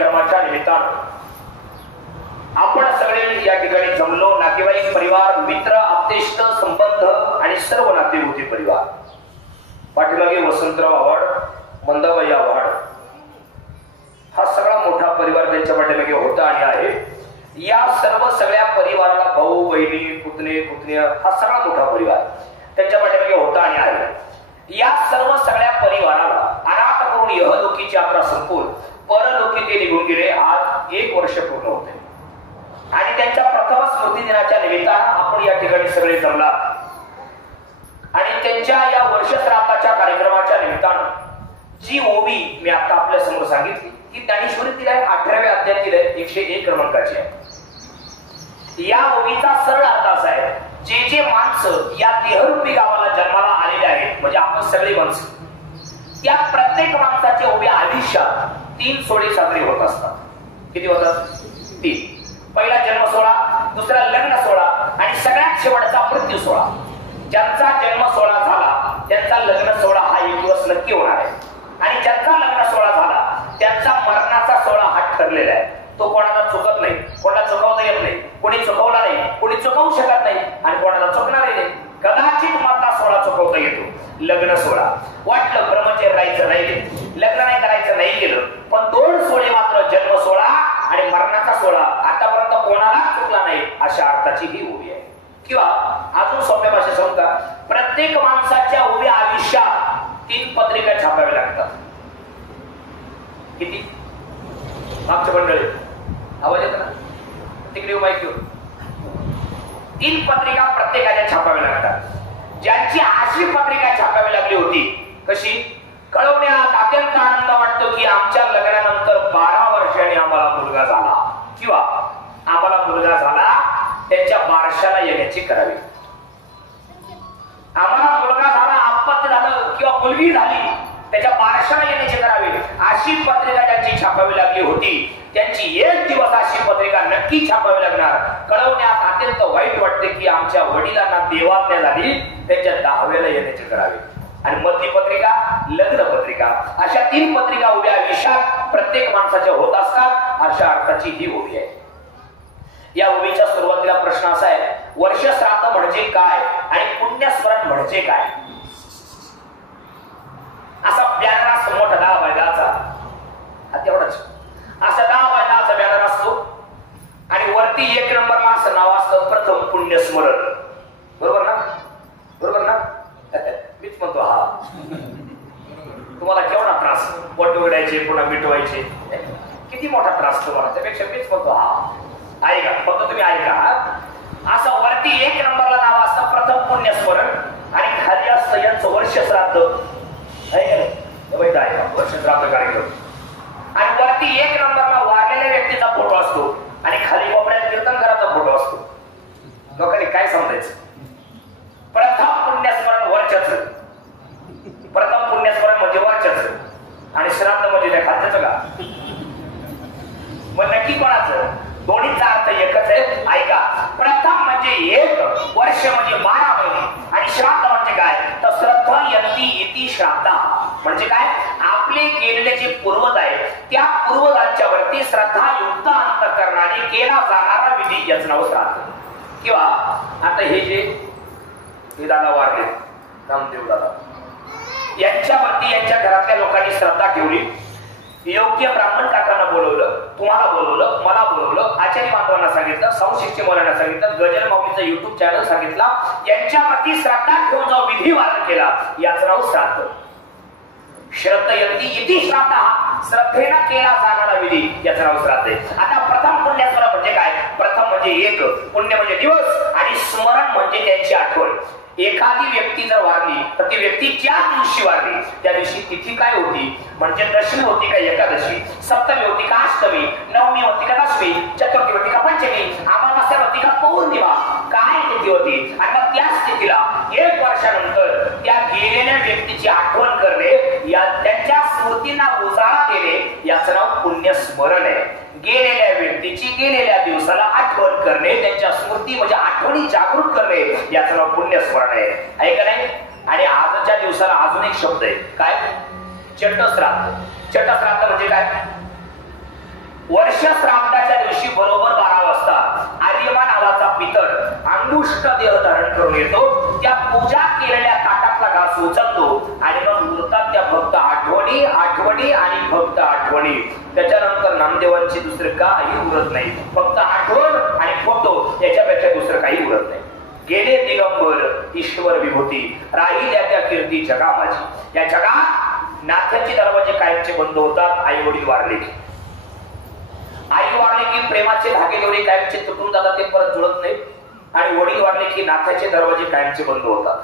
कार्यक्रमाच्या निमित्तानं आपण सगळे या ठिकाणी जमलो. नातेवाईक, परिवार, मित्र, आप्तेष्ट, संबंध आणि सर्व नातेवाईक परिवार. पाठीमागे वसंतराव आव्हाड, मंदाबाई आव्हाड हा सगळा मोठा परिवार त्यांच्या पाठीमागे होता आणि आहे. या सर्व सगळ्या परिवाराला भाऊ, बहिणी, पुतणे, पुतण्या हा सगळा मोठा परिवार त्यांच्या पाठीमागे होता आणि आहे. या सर्व सगळ्या परिवाराला अनाथ करून यहलोकीची यात्रा संपून परलोकी ते निघून गेले. आज 1 वर्ष पूर्ण होते आणि त्यांच्या प्रथम स्मृती दिनाच्या निमित्तानं आपण या ठिकाणी सगळे जमला आणि त्यांच्या या वर्षश्राद्धाच्या कार्यक्रमाच्या निमित्तानं जी ओवी मी आता आपल्या समोर सांगितली ती ज्ञानेश्वरीतील आहे, 18व्या अध्यायातील आहे, 101 क्रमांकाची आहे. या ओवीचा सरळ अर्थ असा आहे, जे माणसं या देहरूपी गावाला जन्माला आलेले आहेत, म्हणजे आपण सगळे माणसं, त्या प्रत्येक माणसाच्या उभ्या आयुष्यात 3 सोहळे साजरे होत असतात. किती होतात? 3. पहिला जन्म सोहळा, दुसरा लग्न सोहळा आणि सगळ्यात शेवटचा मृत्यू सोहळा. ज्यांचा जन्म सोहळा झाला त्यांचा लग्न सोहळा हा 1 दिवस नक्की होणार आहे आणि ज्यांचा लग्न सोहळा झाला त्यांचा मरणाचा सोहळा हा ठरलेला आहे. तो कोणाला चुकत नाही, कोणाला चुकवता येत नाही, कोणी चुकवला नाही, कोणी चुकवू शकत नाही आणि कोणाला चुकणारही नाही. कदाचित मरणाचा सोहळा चुकवता येतो, लग्न सोहळा. वाटलं ब्रह्मचर्य राहायचं राहिले, लग्न नाही करायचं नाही केलं, पण 2 सोहळे मात्र जन्म सोहळा आणि मरणाचा सोहळा आतापर्यंत कोणाला चुकला नाही अशा अर्थाची ही ओवी आहे. किंवा अजून सोप्या भाषेत सांगू का, प्रत्येक माणसाच्या उभ्या आयुष्यात 3 पत्रिका छापाव्या लागतात. किती? मागच्या मंडळी आवाज येतो ना, तिकडे माहिती हो. 3 पत्रिका प्रत्येकाच्या छापाव्या लागतात. ज्यांची 80 पत्रिका छापावी लागली होती, कशी? कळवण्यात अत्यंत आनंद वाटतो की आमच्या लग्नानंतर 12 वर्षांनी आम्हाला मुलगा झाला किंवा आम्हाला मुलगा झाला, त्यांच्या बारशाला येण्याची करावी. आम्हाला मुलगा झाला, अपत्य झालं किंवा मुलगी झाली, त्याच्या बारशाला येण्याची करावी. अशी पत्रिका ज्यांची छापावी लागली होती त्यांची 1 दिवस अशी पत्रिका नक्की छापावी लागणार. कळवण्यात अत्यंत वाईट वाटते की आमच्या वडिलांना देवाज्ञा झाली, त्यांच्या 10व्याला येण्याची करावी. आणि मधली पत्रिका लग्न पत्रिका. अशा 3 पत्रिका उभ्या आयुष्यात प्रत्येक माणसाच्या होत असतात. अशा अर्थाची ही ओवी आहे. या ओवीच्या सुरुवातीला प्रश्न असा आहे, वर्षश्राद्ध म्हणजे काय आणि पुण्यस्मरण म्हणजे काय? असा बॅनर असतो मोठा 10 बाय 10चा, तेवढाच असा 10 बाय 10चा बॅनर असतो आणि वरती 1 नंबरला असं नाव असतं, प्रथम पुण्यस्मरण. बरोबर ना? बरोबर ना? मीच म्हणतो हा. तुम्हाला केवढा त्रास, पोट उघडायचे, पुन्हा मिटवायचे, किती मोठा त्रास तुम्हाला, त्यापेक्षा मीच म्हणतो हा. ऐका, फक्त तुम्ही ऐका. असं वरती 1 नंबरला नाव असतं प्रथम पुण्यस्मरण आणि खाली असतं यांचं वर्षश्राद्ध. ऐका, वर्षश्राद्ध कार्यक्रम. आणि वरती 1 नंबरला वारलेल्या व्यक्तीचा फोटो असतो आणि खाली कोपऱ्यात कीर्तनकाराचा फोटो असतो. लोकांनी काय समजायचं? प्रथम पुण्यस्मरण वर्षाच, प्रथम पुण्यस्मरण म्हणजे वर्षाच आणि श्राद्ध म्हणजे काय खात्याचं का? मग नक्की कोणाचं? दोन्हीचा अर्थ एकच आहे. ऐका, प्रथम म्हणजे 1 वर्ष म्हणजे 12 महिने आणि श्राद्ध म्हणजे काय? तर श्रद्धयन्ति इति श्राद्ध म्हणजे काय? आपले केलेले जे पूर्वज आहेत त्या पूर्वजांच्या वरती श्रद्धायुक्त अंतःकरणाने केला जाणारा विधी, याचं नाव श्राद्ध. किंवा आता हे जे दादा वारले, रामदेव दादा, यांच्यावरती यांच्या घरातल्या लोकांनी श्रद्धा ठेवली. योग्य ब्राह्मण काकांना बोलवलं, तुम्हाला बोलवलं, मला बोलवलं, आचार्य बांधवांना सांगितलं, संशिष्ट मुलांना सांगितलं, गजल माऊलीचं युट्यूब चॅनल सांगितला, यांच्यावरती श्रद्धा ठेवून जो विधी वारण केला याचं नाव श्राद्ध. श्रद्धयन्ति इति श्राद्ध, श्रद्धेनं केला जाणारा विधी, याचं नाव श्राद्ध आहे. आता प्रथम पुण्यस्मरण म्हणजे काय? प्रथम म्हणजे 1, पुण्य म्हणजे दिवस आणि स्मरण म्हणजे त्यांची आठवण. एखादी व्यक्ती जर वारली तर ती व्यक्ती ज्या दिवशी वारली त्या दिवशी तिथी काय होती, म्हणजे दशमी होती का एकादशी, सप्तमी होती का अष्टमी, नवमी होती का दशमी, चतुर्थी होती का पंचमी, अमावास्या होती का पौर्णिमा, काय तिथी होती. आणि मग त्याच तिथीला 1 वर्षानंतर त्या गेलेल्या व्यक्तीची आठवण करणे, या त्यांच्या स्मृतींना उजाळा देणे, याचं नाव पुण्यस्मरण आहे. गेलेल्या व्यक्तीची गेलेल्या दिवसाला आठवण करणे, त्यांच्या स्मृती म्हणजे आठवणी जागृत करणे, याचं नाव पुण्यस्मरण आहे. ऐका नाही? आणि आजच्या दिवसाला अजून एक शब्द आहे, काय? चटश्राद्ध. चटश्राद्ध म्हणजे काय? निकृष्ट देह धारण करून येतो, त्या पूजा केलेल्या ताटातला घास उचलतो आणि मग उरतात त्या भक्त आठवणी आठवणी आणि भक्त आठवणी. त्याच्यानंतर नामदेवांची दुसरं काही उरत नाही. फक्त आठवण आणि फोटो, याच्यापेक्षा दुसरं काही उरत नाही. गेले दिगंबर ईश्वर विभूती, राहिल्या त्या कीर्ती जगा माझी. या जगात नाथ्याचे दरवाजे कायमचे बंद होतात. आई वडील वारले की, आई वारले की प्रेमाचे धागे दोरे कायमचे तुटून जातात, ते परत जुळत नाही. आणि वडील वारले की नाथ्याचे दरवाजे कायमचे बंद होतात.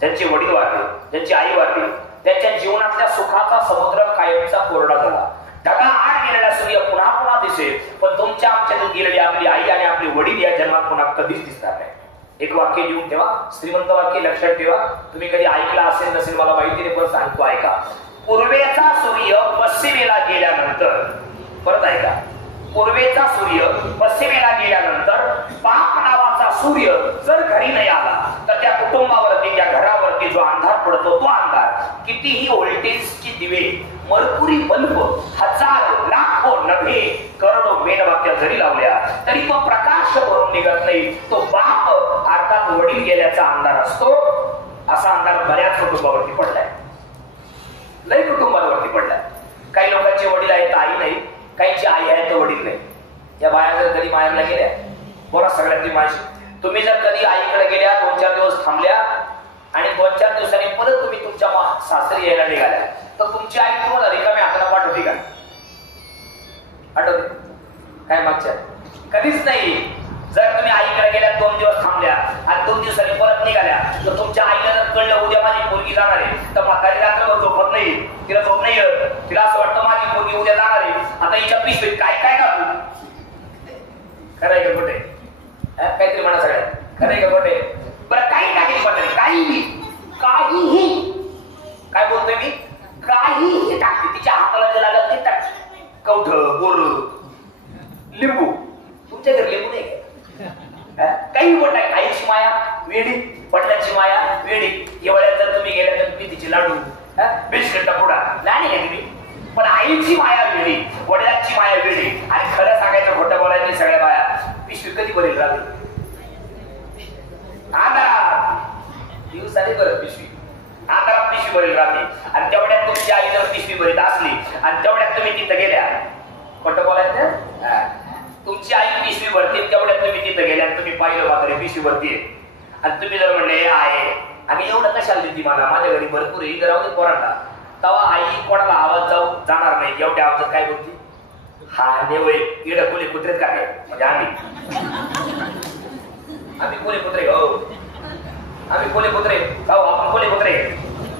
त्यांचे वडील वारले, त्यांची आई वारली, त्यांच्या जीवनातल्या सुखाचा समुद्र कायमचा कोरडा झाला. ढगा आड गेलेला सूर्य पुन्हा पुन्हा दिसेल, पण तुमच्या आमच्यातून गेलेली आपली आई आणि आपले वडील या जन्मात पुन्हा कधीच दिसणार नाही. एक वाक्य लिहून ठेवा, श्रीमंत वाक्य लक्षात ठेवा. तुम्ही कधी ऐकला असेल नसेल मला माहिती नाही, पण सांगतो ऐका. पूर्वेचा सूर्य पश्चिमेला गेल्यानंतर, परत ऐका, पूर्वेचा सूर्य पश्चिमेला गेल्यानंतर पाप नावाचा सूर्य जर घरी नाही आला तर त्या कुटुंबावरती, त्या घरावरती जो अंधार पडतो, तो अंधार कितीही व्होल्टेजची दिवे, मरकुरी बल्ब, हजारो लाखो नभे करोडो मेणबत्त्या जरी लावल्या तरी तो प्रकाश भरून निघत नाही. तो बाप अर्थात वडील गेल्याचा अंधार असतो. असा अंधार बऱ्याच कुटुंबावरती पडलाय, लय कुटुंबावरती पडलाय. काही लोकांचे वडील आहेत, आई नाही. काहींची आई आहे तर वडील नाही. या बाया जर कधी माहेरला गेल्या, बोला सगळ्यांनी माझी, तुम्ही जर कधी आईकडे गेल्या, 2-4 दिवस थांबल्या आणि 2-4 दिवसांनी परत तुम्ही तुमच्या सासरी यायला निघाल्या, तर तुमची आई तुम्हाला रिकाम्या हाताला पाठवते का? आठवते काय? मागच्या कधीच नाही. जर तुम्ही आईकडे गेल्या, 2 दिवस थांबल्या आणि 2 दिवसांनी परत निघाल्या, तर तुमच्या आईला जर कळलं उद्या माझी मुलगी जाणार आहे, तर म्हातारी रात्रभर झोपत नाही, तिला झोप नाही. तिला असं वाटतं माझी मुलगी उद्या जाणार आहे, आता हिच्या पिशवीत काय काय घालू. खरंय का खोटे? काहीतरी म्हणा सगळ्यात, खरंय का खोटे? बरं काही टाकेली म्हातारी, काहीही काहीही, काय बोलतोय मी, काहीही टाकते. तिच्या हाताला जे लागत ते टाक. कवठ, बोर, लिंबू. तुमच्या घरी लिंबू नाही काही बोट आहे. आईची माया वेडी, वडिलांची माया वेडी. एवढ्यात जर तुम्ही गेल्या तर तुम्ही तिचे लाडू, बिस्किटचा पुडा लहान आहे तुम्ही, पण आईची माया वेडी, वडिलांची माया वेडी. आणि खरं सांगायचं, खोटं बोलायचं, सगळ्या बाया पिशवी कधी भरेल राहते आधारात, दिवसाने करत पिशवी आधारात पिशवी भरेल राहते. आणि तेवढ्यात तुमची आई जर पिशवी भरीत असली आणि तेवढ्यात तुम्ही तिथं गेल्या, खोटं बोलायचं, तुमची आई पिशवी भरते, तेवढ्यात तुम्ही तिथं गेल्या, तुम्ही पाहिलं मात्र पिशवी भरतीये. आणि तुम्ही जर म्हणले आहे आम्ही एवढं कशाला देते, मला माझ्या घरी भरपूर इथं राहू दे पोरांना, तेव्हा आई कोणाला आवाज जाणार नाही. एवढ्या आवाजात काय बोलते, हा नेवय इडं कोले कुत्रेत का काय, म्हणजे आम्ही कोले कुत्रे, हो आम्ही कोले कुत्रे, हो आपण कोले कुत्रे.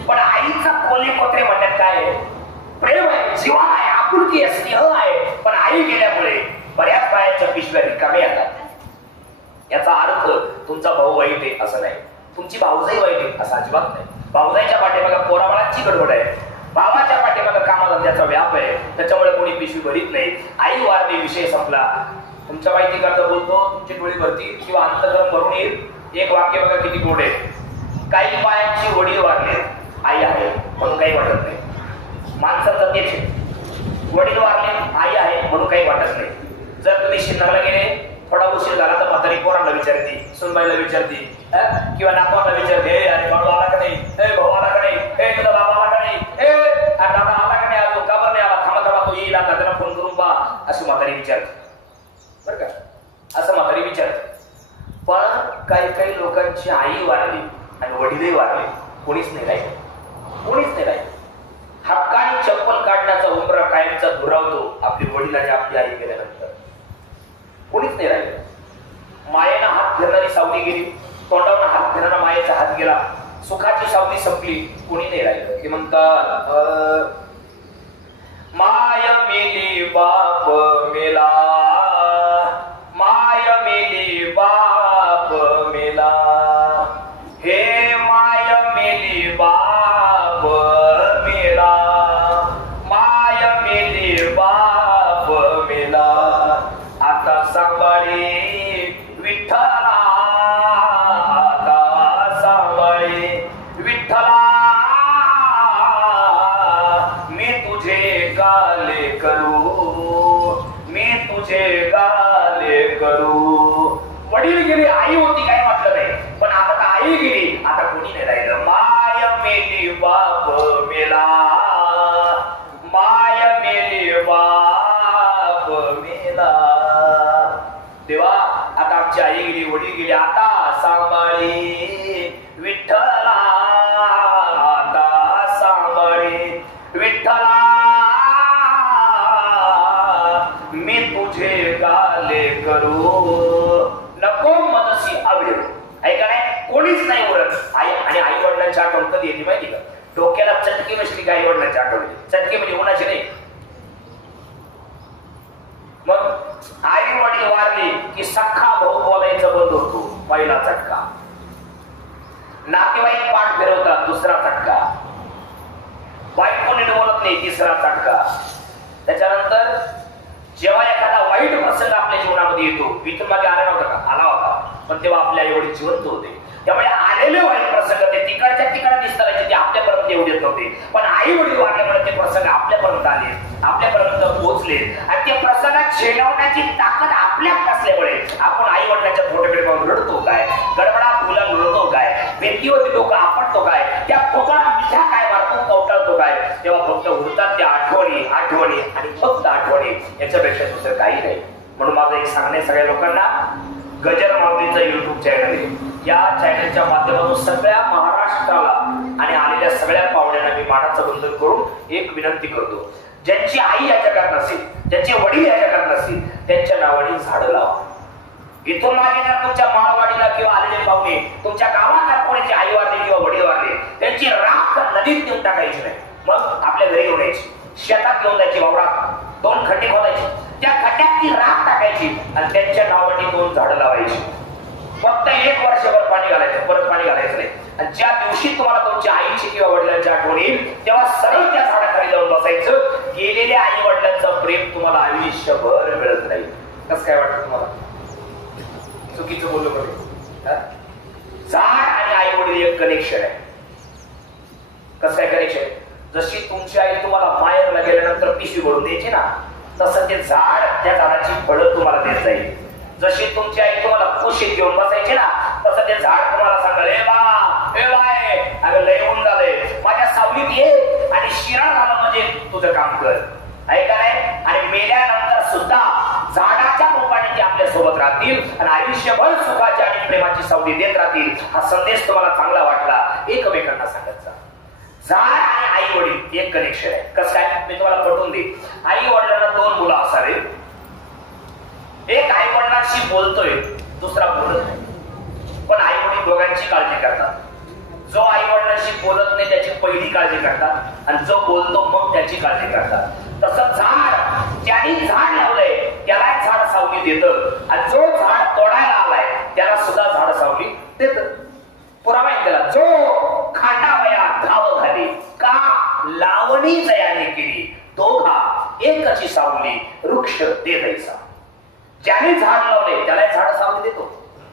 पण आईचा कोले कुत्रे म्हणण्यात काय आहे, प्रेम आहे, जीवा आहे, आपुलकी आहे, स्नेह आहे. पण आई गेल्यामुळे बऱ्याच बायांच्या पिशव्या रिकाम्या येतात. याचा अर्थ तुमचा भाऊ वाईट आहे असं नाही, तुमची भाऊजाई वाईट आहे असं अजिबात नाही. भाऊजाईच्या पाठीमागे पोराबाळांची गडबड आहे, भावाच्या पाठीमागे कामाधंद्याचा व्याप आहे, त्याच्यामुळे कोणी पिशवी भरीत नाही. आई वारली, विषय संपला. तुमच्या माहिती करता बोलतो, तुमची डोळी भरती किंवा अंतर्गत भरून येईल. एक वाक्य बघा किती गोड आहे. काही बायांची वडील वारले, आई आहे म्हणून काही वाटत नाही. माणसाचं तेच आहे, वडील वारले, आई आहे म्हणून काही वाटत नाही. जर तुम्ही शिन्नरला गेले, थोडा उशीर झाला तर म्हातारी पोरांना विचारते, सुनबाईला विचारते, किंवा नातवाला विचारते, अरे बाळू आला का नाही, हे भाऊ आला का नाही, हे तुझा बाबा आला का नाही, हे दादा आला का नाही, अजून का बरं नाही आला, थांबा थांबा तो येईल आता, त्याला फोन करून पहा, अशी म्हातारी विचारते. बरं का, असं म्हातारी विचारते. पण काही काही लोकांची आई वारली आणि वडीलही वारले, कोणीच नाही राहिलं, कोणीच नाही राहिलं. हक्काने चप्पल काढण्याचा उमरा कायमचा दुरावतो आपली वडील आणि आपली आई गेल्यानंतर, कोणीच नाही राहिलं. मायेनं हात फिरणारी सावली गेली, तोंडावर हात फिरणारा मायेचा हात गेला, सुखाची सावली संपली, कोणी नाही राहिलं. ते म्हणतात माय मेली बाप मेला, माय मेली बाप मेला, हे माय मेली बाप मेला, माय मेली बाप मेला, आता सांभाळे विठ्ठला, आता सांभाळे विठ्ठला, मी तुझे काले करू गेली. आता सांभाळी विठ्ठला, आता सांभाळी विठ्ठला, मी तुझे गाले करू नको मनसी अभिर. ऐका नाही, कोणीच नाही ओळख. आई आणि आई वडिलांची आठवण कधी येते माहिती का? डोक्याला चटकी बसली का आई वडिलांची आठवण. चटकी म्हणजे कोणाची नाही. मग आई वडील वारले की सख्खा भाऊ बोलायचं बंद होतो, पहिला चटका. नातेवाईक पाठ फिरवतात, दुसरा चटका. बायको नीट बोलत नाही, तिसरा चटका. त्याच्यानंतर जेव्हा एखादा वाईट प्रसंग आपल्या जीवनामध्ये येतो, इथून मागे आला नव्हता का? आला होता, पण तेव्हा आपल्या एवढे जिवंत होते. त्यामुळे आलेले वाईट प्रसंग ते तिकडच्या तिकडे दिसताना ते आपल्यापर्यंत येऊ देत नव्हते. पण आई वडील वारल्यामुळे ते प्रसंग आपल्यापर्यंत आले, आपल्यापर्यंत पोहोचले. आणि ते प्रसंगात झेलवण्याची ताकद आपल्यात असल्यामुळे आपण आई वडिलांच्या फोटोकडे पाहून रडतो काय, गडबडात मुला रडतो काय, भिंतीवरती डोकं आपटतो काय, त्या फोटोला मिठा काय मारतो, कवटाळतो काय. तेव्हा फक्त उरतात त्या आठवणी, आठवणी आणि फक्त आठवणी. याच्यापेक्षा दुसरं काही नाही. म्हणून माझं एक सांगणे सगळ्या लोकांना, गजर माऊलीचं युट्यूब चॅनल आहे. या चॅनलच्या माध्यमातून सगळ्या महाराष्ट्राला आणि आलेल्या सगळ्या पाहुण्यांना मी मानाचं बंधन करून एक विनंती करतो. ज्यांची आई या जगात नसेल, ज्यांचे वडील या जगात नसेल, त्यांच्या नावाने झाडं लावा. इथून मागे जर तुमच्या माळवाडीला किंवा आलेले पाहुणे, तुमच्या गावात कोणाची आई वारली किंवा वडील वारले, त्यांची राख नदीत नेऊन टाकायची नाही. मग आपल्या घरी घेऊन यायची, शेतात घेऊन जायची, वावरात 2 खड्डे खोदायचे, त्या खड्ड्यात ती राख टाकायची आणि त्यांच्या नावाने 2 झाडं लावायची. फक्त 1 वर्षभर पाणी घालायचं, परत पाणी घालायचं नाही. आणि ज्या दिवशी तुम्हाला तुमच्या आईची किंवा वडिलांची आठवण येईल, तेव्हा सरळ त्या झाडाखाली जाऊन बसायचं. गेलेल्या आई वडिलांचं प्रेम तुम्हाला आयुष्यभर मिळत नाही. कसं काय वाटतं तुम्हाला? चुकीचं बोललो मध्ये. झाड आणि आई वडील एक कनेक्शन आहे. कसं काय कनेक्शन? जशी तुमची आई तुम्हाला माहेरला गेल्यानंतर पिशवी भरून द्यायची ना, तसं ते झाड त्या झाडाची फळं तुम्हाला देत जाईल. जशी तुमची आई तुम्हाला कुशीत घेऊन बसायची ना, तसं ते झाड तुम्हाला सांगेल, ए बा, ए बाय, अगं लय ऊन झालंय, माझ्या सावलीत ये आणि शिराळ झालं म्हणजे तुझं काम कर. ऐका नाही? आणि मेल्यानंतर सुद्धा झाडाच्या रूपाने ते आपल्या सोबत राहतील आणि आयुष्यभर सुखाची आणि प्रेमाची सावली देत राहतील. हा संदेश तुम्हाला चांगला वाटला, एकमेकांना सांगायचा. झाड आणि आई वडील एक कनेक्शन आहे. कसं काय? मी तुम्हाला पटवून देईन. आई वडिलांना 2 मुलं असावे. एक आई वडिलांशी बोलतोय, दुसरा बोलत नाही. पण आई वडील दोघांची काळजी करतात. जो आई वडिलांशी बोलत नाही त्याची पहिली काळजी करतात आणि जो बोलतो मग त्याची काळजी करतात. तसं झाड, ज्याने झाड लावलंय त्याला झाड सावली देतं आणि जो झाड तोडायला आलाय त्याला सुद्धा झाड सावली देतं. पुरावा आहे त्याला. जो खांडावया धाव घाली का लावणी जयाने केली, दोघा एकची सावली वृक्ष देदैसा. ज्याने झाड लावले त्याला झाड सावली देतो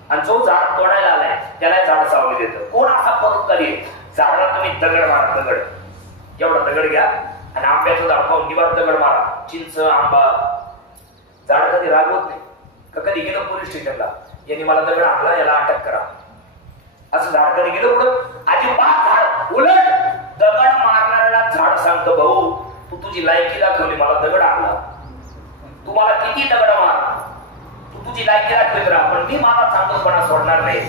आणि जो झाड तोडायला आलाय त्याला झाड सावली देतो. कोण असा परोपकारी? झाडाला तुम्ही दगड मारा, दगड एवढा दगड घ्या आणि आंब्याचं झाड पाहून निवार दगड मारा, चिंच, आंबा. झाड कधी रागवत नाही का? कधी गेलं पोलीस स्टेशनला, यांनी मला दगड आणला, याला अटक करा, असं झाड कधी गेलं पुढं? अजिबात. झाड उलट दगड मारणाऱ्याला झाड सांगतो, भाऊ तू तुझी लायकी दाखवली, मला दगड आणला, तू मला किती दगड मार, तू तुझी लायकी दाखवत राहा, पण मी मला चांगलपणा सोडणार नाही.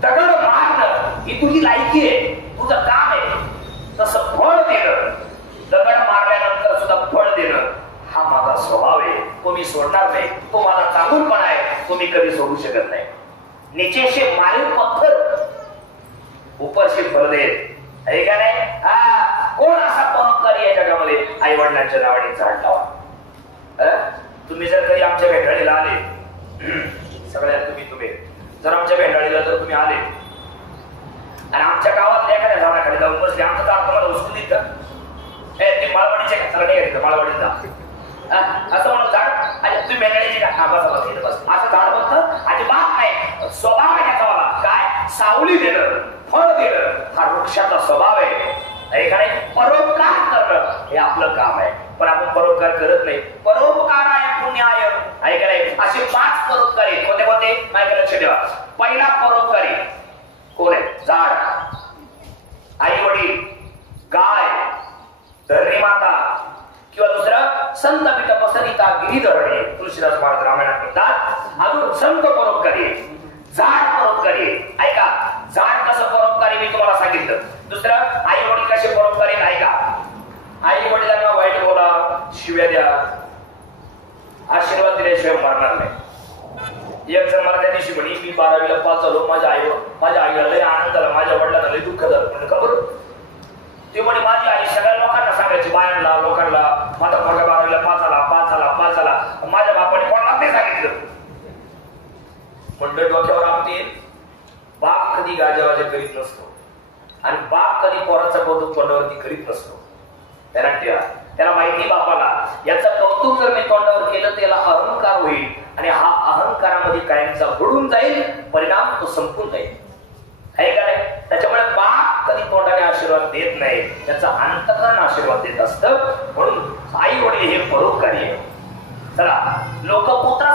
दगड मारणं ही तुझी लायकी आहे, तुझं काम आहे. तसं फळ देणं, दगड मारल्यानंतर सुद्धा फळ देणं हा माझा स्वभाव आहे, तो मी सोडणार नाही. तो माझा चांगलपणा आहे, तो मी कधी सोडू शकत नाही. नीचे से मारे पत्थर, ऊपर से फल दे. आहे का नाही? कोण असा परोपकारी या जगामध्ये? आई वडिलांच्या नावाने झाड लावा. तुम्ही जर कधी आमच्या भेंडाळीला आले, सगळ्यात तुम्ही जर आमच्या भेंडाळीला जर तुम्ही आले आणि आमच्या गावात एखाद्या झाडाखाली जाऊन बसले, आमचं झाड तुम्हाला उचलून देत का? ते माळवाडीचे का? चला नाही माळवाडीत जा असं म्हणून झाड. आणि तुम्ही भेंडाळीचे का? हा बसा बस, असं झाड बसतं अजिबात नाही. स्वभाव आहे त्याचा मला काय? सावली देणं, फळ देणं हा वृक्षाचा स्वभाव आहे. एखादे परोपकार करणं हे आपलं काम आहे, पण आपण परोपकार करत नाही. परोपकार आहे पुण्याय, ऐका नाही, असे 5 परोपकारी कोणते कोणते? ऐका, लक्ष ठेवा. पहिला परोपकारी कोण आहे? झाड, आई वडील, गाय, धरणी माता, किंवा दुसरं संत पीठ पसरिता गिरीधरणे, तुळशीदास महाराज रामायणात म्हणतात. अजून संत परोपकारी झाड परोपकारी आहे. ऐका, झाड कसं परोपकारी मी तुम्हाला सांगितलं. दुसरं, आई वडील कसे परोपकारी. ऐका, आई वडिलांना वाईट बोला, शिव्या द्या, आशीर्वाद दिल्याशिवाय मरणार नाही. एक जण मला त्या दिवशी म्हणे, मी 12वीला पास झालो, माझ्या आईला लय आनंद झाला, माझ्या वडिलांना लय दुःख झालं. म्हणजे का बरं? ते म्हणे माझी आई सगळ्या लोकांना सांगायची, बायांना, लोकांना, माझा पोरगा 12वीला पास झाला. माझ्या बापाने कोणाला ते सांगितलं. म्हणलं डोक्यावर आपते. बाप कधी गाजावाजा करीत नसतो आणि बाप कधी पोराचं कौतुक तोंडावरती करीत नसतो. त्याला माहिती बापाला याचं कौतुक जर मी तोंडावर केलं त्याला अहंकार होईल आणि हा अहंकारामध्ये कायमचा बुडून जाईल, परिणाम तो संपून जाईल. आहे का नाही? त्याच्यामुळे बाप कधी तोंडाने आशीर्वाद देत नाही, त्याचा अंतकरण आशीर्वाद देत असतं. म्हणून आई वडील हे परोपकारी आहे. चला, लोक कुत्रा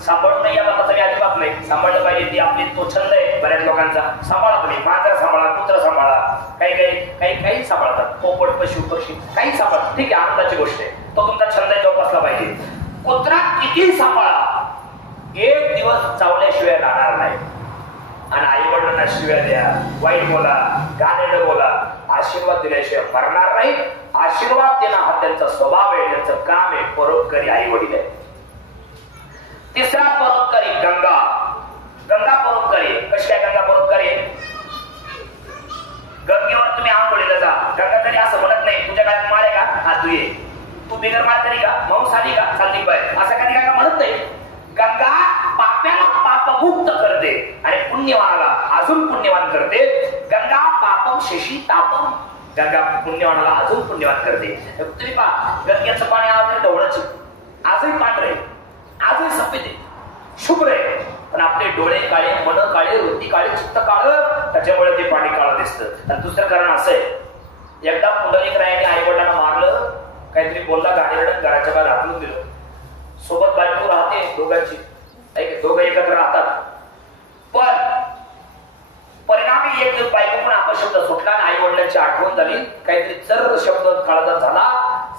सांभाळून नाही या बाबा मी अजिबात नाही. सांभाळलं पाहिजे, ती आपली तो छंद आहे बऱ्याच लोकांचा. सांभाळा तुम्ही, मांजर सांभाळा, कुत्रा सांभाळा, काही सांभाळतात, पोपट, पशु पक्षी काही सांभाळा, ठीक आहे, आनंदाची गोष्ट आहे, तो तुमचा छंद जोपासला पाहिजे. कुत्रा किती सांभाळा, एक दिवस चावल्याशिवाय राहणार नाही. आणि आई वडिलांना शिव्या द्या, वाईट बोला, गाणेड बोला, आशीर्वाद दिल्याशिवाय मरणार नाही. आशीर्वाद देणं हा त्यांचा स्वभाव आहे, त्यांचं काम आहे. परोपकारी आई वडील आहे. तिसरा परोपकारी गंगा. गंगा परोपकारी. कशी काय गंगा परोपकारी? गंगेवर तुम्ही आंघोळीला जा, गंगा तरी असं म्हणत नाही तुझ्या काय माळ आहे का, हा तू ये, तू बिगर माळ तरी का, मांस आली का, चालती बाय, असं कधी गंगा म्हणत नाही. गंगा पाप्याला पापमुक्त करते आणि पुण्यवानाला अजून पुण्यवान करते. गंगा पापम शशी तापम. गंगा पुण्यवानाला अजून पुण्यवान करते. तुम्ही पहा, गंगेचं पाणी आजही ढवळाचं, आजही पांढरे, आजही सफेद आहे, शुभ्र आहे. पण आपले डोळे काळे, मन काळे, वृत्ती काळे, चित्त काळ, त्याच्यामुळे ते पाणी काळं दिसतं. आणि दुसरं कारण असं आहे, एकदा पुंडलिकरायाने आई वडिलांना मारलं, काहीतरी बोलला, गाडीवर घराच्या बाहेर हाकलून दिलं. सोबत बायको राहते दोघांची, दोघं एकत्र राहतात, पण परिणामी एक दिवस बायको पण अपशब्द सुटला आणि आई वडिलांची आठवण झाली. काहीतरी चर शब्द काळजात झाला,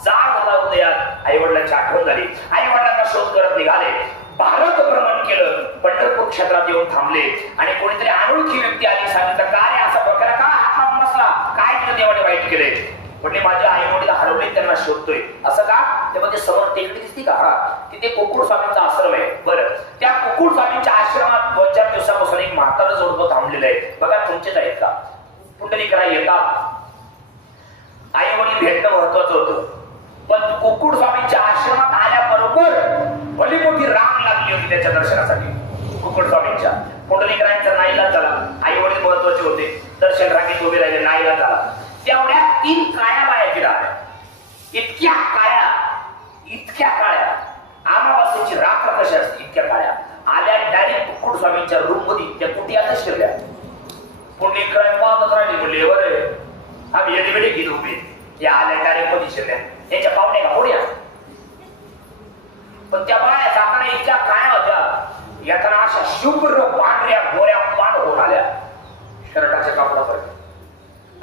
जाळ झाला हृदयात, आई वडिलांची आठवण झाली. आई वडिलांना शोध करत निघाले, भारत भ्रमण केलं, पंढरपूर क्षेत्रात येऊन थांबले आणि कोणीतरी अनोळखी व्यक्ती आली, सांगितलं काय असा प्रकार, का हात बसला, काय केलं देवाने वाईट केले. म्हणजे माझे आई वडील हरवले, त्यांना शोधतोय. असं का? त्यामध्ये समोर टेकडी दिसती का? हा, तिथे कुकुड स्वामींचा आश्रम आहे. बरं, त्या कुकुड स्वामींच्या आश्रमात 2-4 दिवसापासून एक म्हातारं जोडपं थांबलेलं आहे. बघा, तुमचेच आहेत का? पुंडलिकराय येतात, आई वडील भेटणं महत्वाचं होतं, पण कुकुड स्वामींच्या आश्रमात आल्याबरोबर भली मोठी रांग लागली होती त्याच्या दर्शनासाठी. कुकुड स्वामींच्या पुंडलिकरायांचा नाईलाज झाला. आई वडील महत्वाचे होते, दर्शन रांगेत उभे राहिले, नाईलाज झाला. तेवढ्या 3 काळ्या बाया तिला आल्या, इतक्या काळ्या, अमावास्येची रात्र कशी असते इतक्या काळ्या आल्या, डायरेक्ट कुकुड स्वामींच्या रूम मध्ये त्या कुटियातच शिरल्या. पुंडलिकराय पाहतच राहिले, म्हणले बरं आम्ही एडमिडे घेत उभे, या आल्या डायरेक्ट मध्ये शिरल्या. त्यांच्या पाहुणे का पुढे, पण त्या बाया जाताना इतक्या काळ्या होत्या, येताना अशा शुभ्र पांढऱ्या गोऱ्या पान होऊन आल्या शर्टाच्या कापडापर्यंत.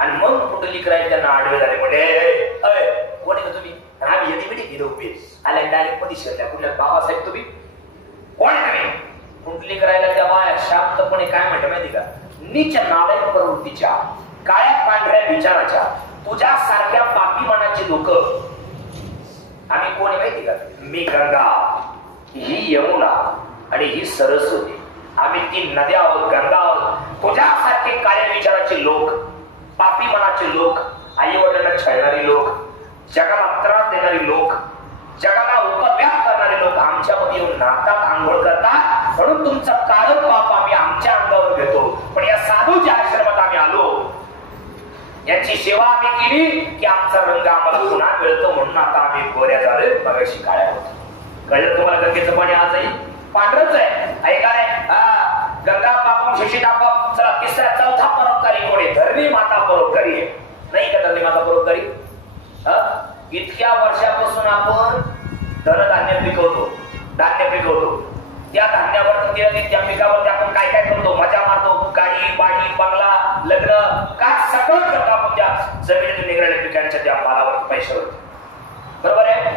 आणि मग पुंडलिकराय त्यांना आडवे झाले, म्हणजे कोण आहे का तुम्ही? आम्ही एडमिडे घेत उभे, आल्या डायरेक्ट मध्ये शिरल्या. कुठल्या बाबासाहेब तुम्ही कोण आहे तुम्ही? पुंडलिकरायला त्या बाया शांतपणे काय म्हणते माहिती का? नीच नालायक प्रवृत्तीच्या, काळ्या पांढऱ्या विचाराच्या, तुझ्या सारख्या पापी मनाची लोक. आम्ही कोण आहे माहिती का? मी गंगा, ही यमुना आणि ही सरस्वती. आम्ही 3 नद्या आहोत, गंगा आहोत. तुझ्यासारखे काळ्या विचाराचे लोक, पापी मनाचे लोक, आई वडिलांना छळणारी लोक, जगाला त्रास देणारी लोक, जगाला उपव्याप करणारे लोक आमच्यामध्ये येऊन नातात, आंघोळ करतात. म्हणून तुमचं काळं पाप आम्ही आमच्या अंगावर घेतो. पण या साधूच्या आश्रमात आम्ही आलो, यांची सेवा आम्ही केली की आमचा रंग आम्हाला पुन्हा मिळतो, म्हणून आता आम्ही गोऱ्या झालोय, मगाशी काळ्या होतो. कळलं तुम्हाला? गंगेचं पाणी आजही पांढरच आहे. ऐका नाही, गंगा पापम शशी तापम. चला, तिसरा चौथा परोपकारी कोण आहे? धरणी माता परोपकारी आहे, नाही का? धरणी माता परोपकारी. इतक्या वर्षापासून आपण धनधान्य पिकवतो, धान्य पिकवतो. त्या धान्यावर त्या पिकावरती आपण काय काय करतो? मजा मारतो, गाडी, बाडी, बंगला, लग्न, काय सगळं करतो आपण त्या जमिनीतून निघालेल्या पिकांच्या त्या मालावर, पैशावर. बरोबर आहे?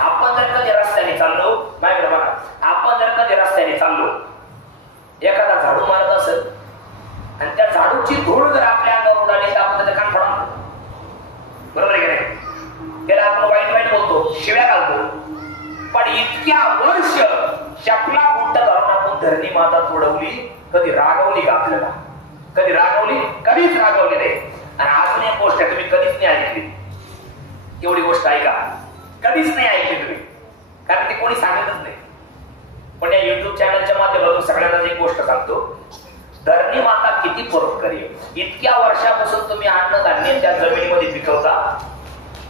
आपण जर कधी रस्त्याने चाललो, नाही बघा, आपण जर कधी रस्त्याने चाललो रोजची धूळ जर आपल्या अंगावर उडाली तर आपण त्याचं कान फोडा, बरोबर आहे की नाही? त्याला आपण वाईट वाईट बोलतो, शिव्या घालतो. पण इतक्या वर्ष चपला बुट्ट घालून आपण धरणी माता तोडवली, कधी रागवली का आपल्याला? कधी रागवली? कधीच रागवली नाही. आणि अजून एक गोष्ट आहे, तुम्ही कधीच नाही ऐकली. एवढी गोष्ट ऐका, कधीच नाही ऐकली तुम्ही, कारण ते कोणी सांगतच नाही. पण या युट्यूब चॅनलच्या माध्यमातून सगळ्यांना एक गोष्ट सांगतो, धरणी माता किती परोपकारी आहे. इतक्या वर्षापासून तुम्ही अन्नधान्य त्या जमिनीमध्ये पिकवता,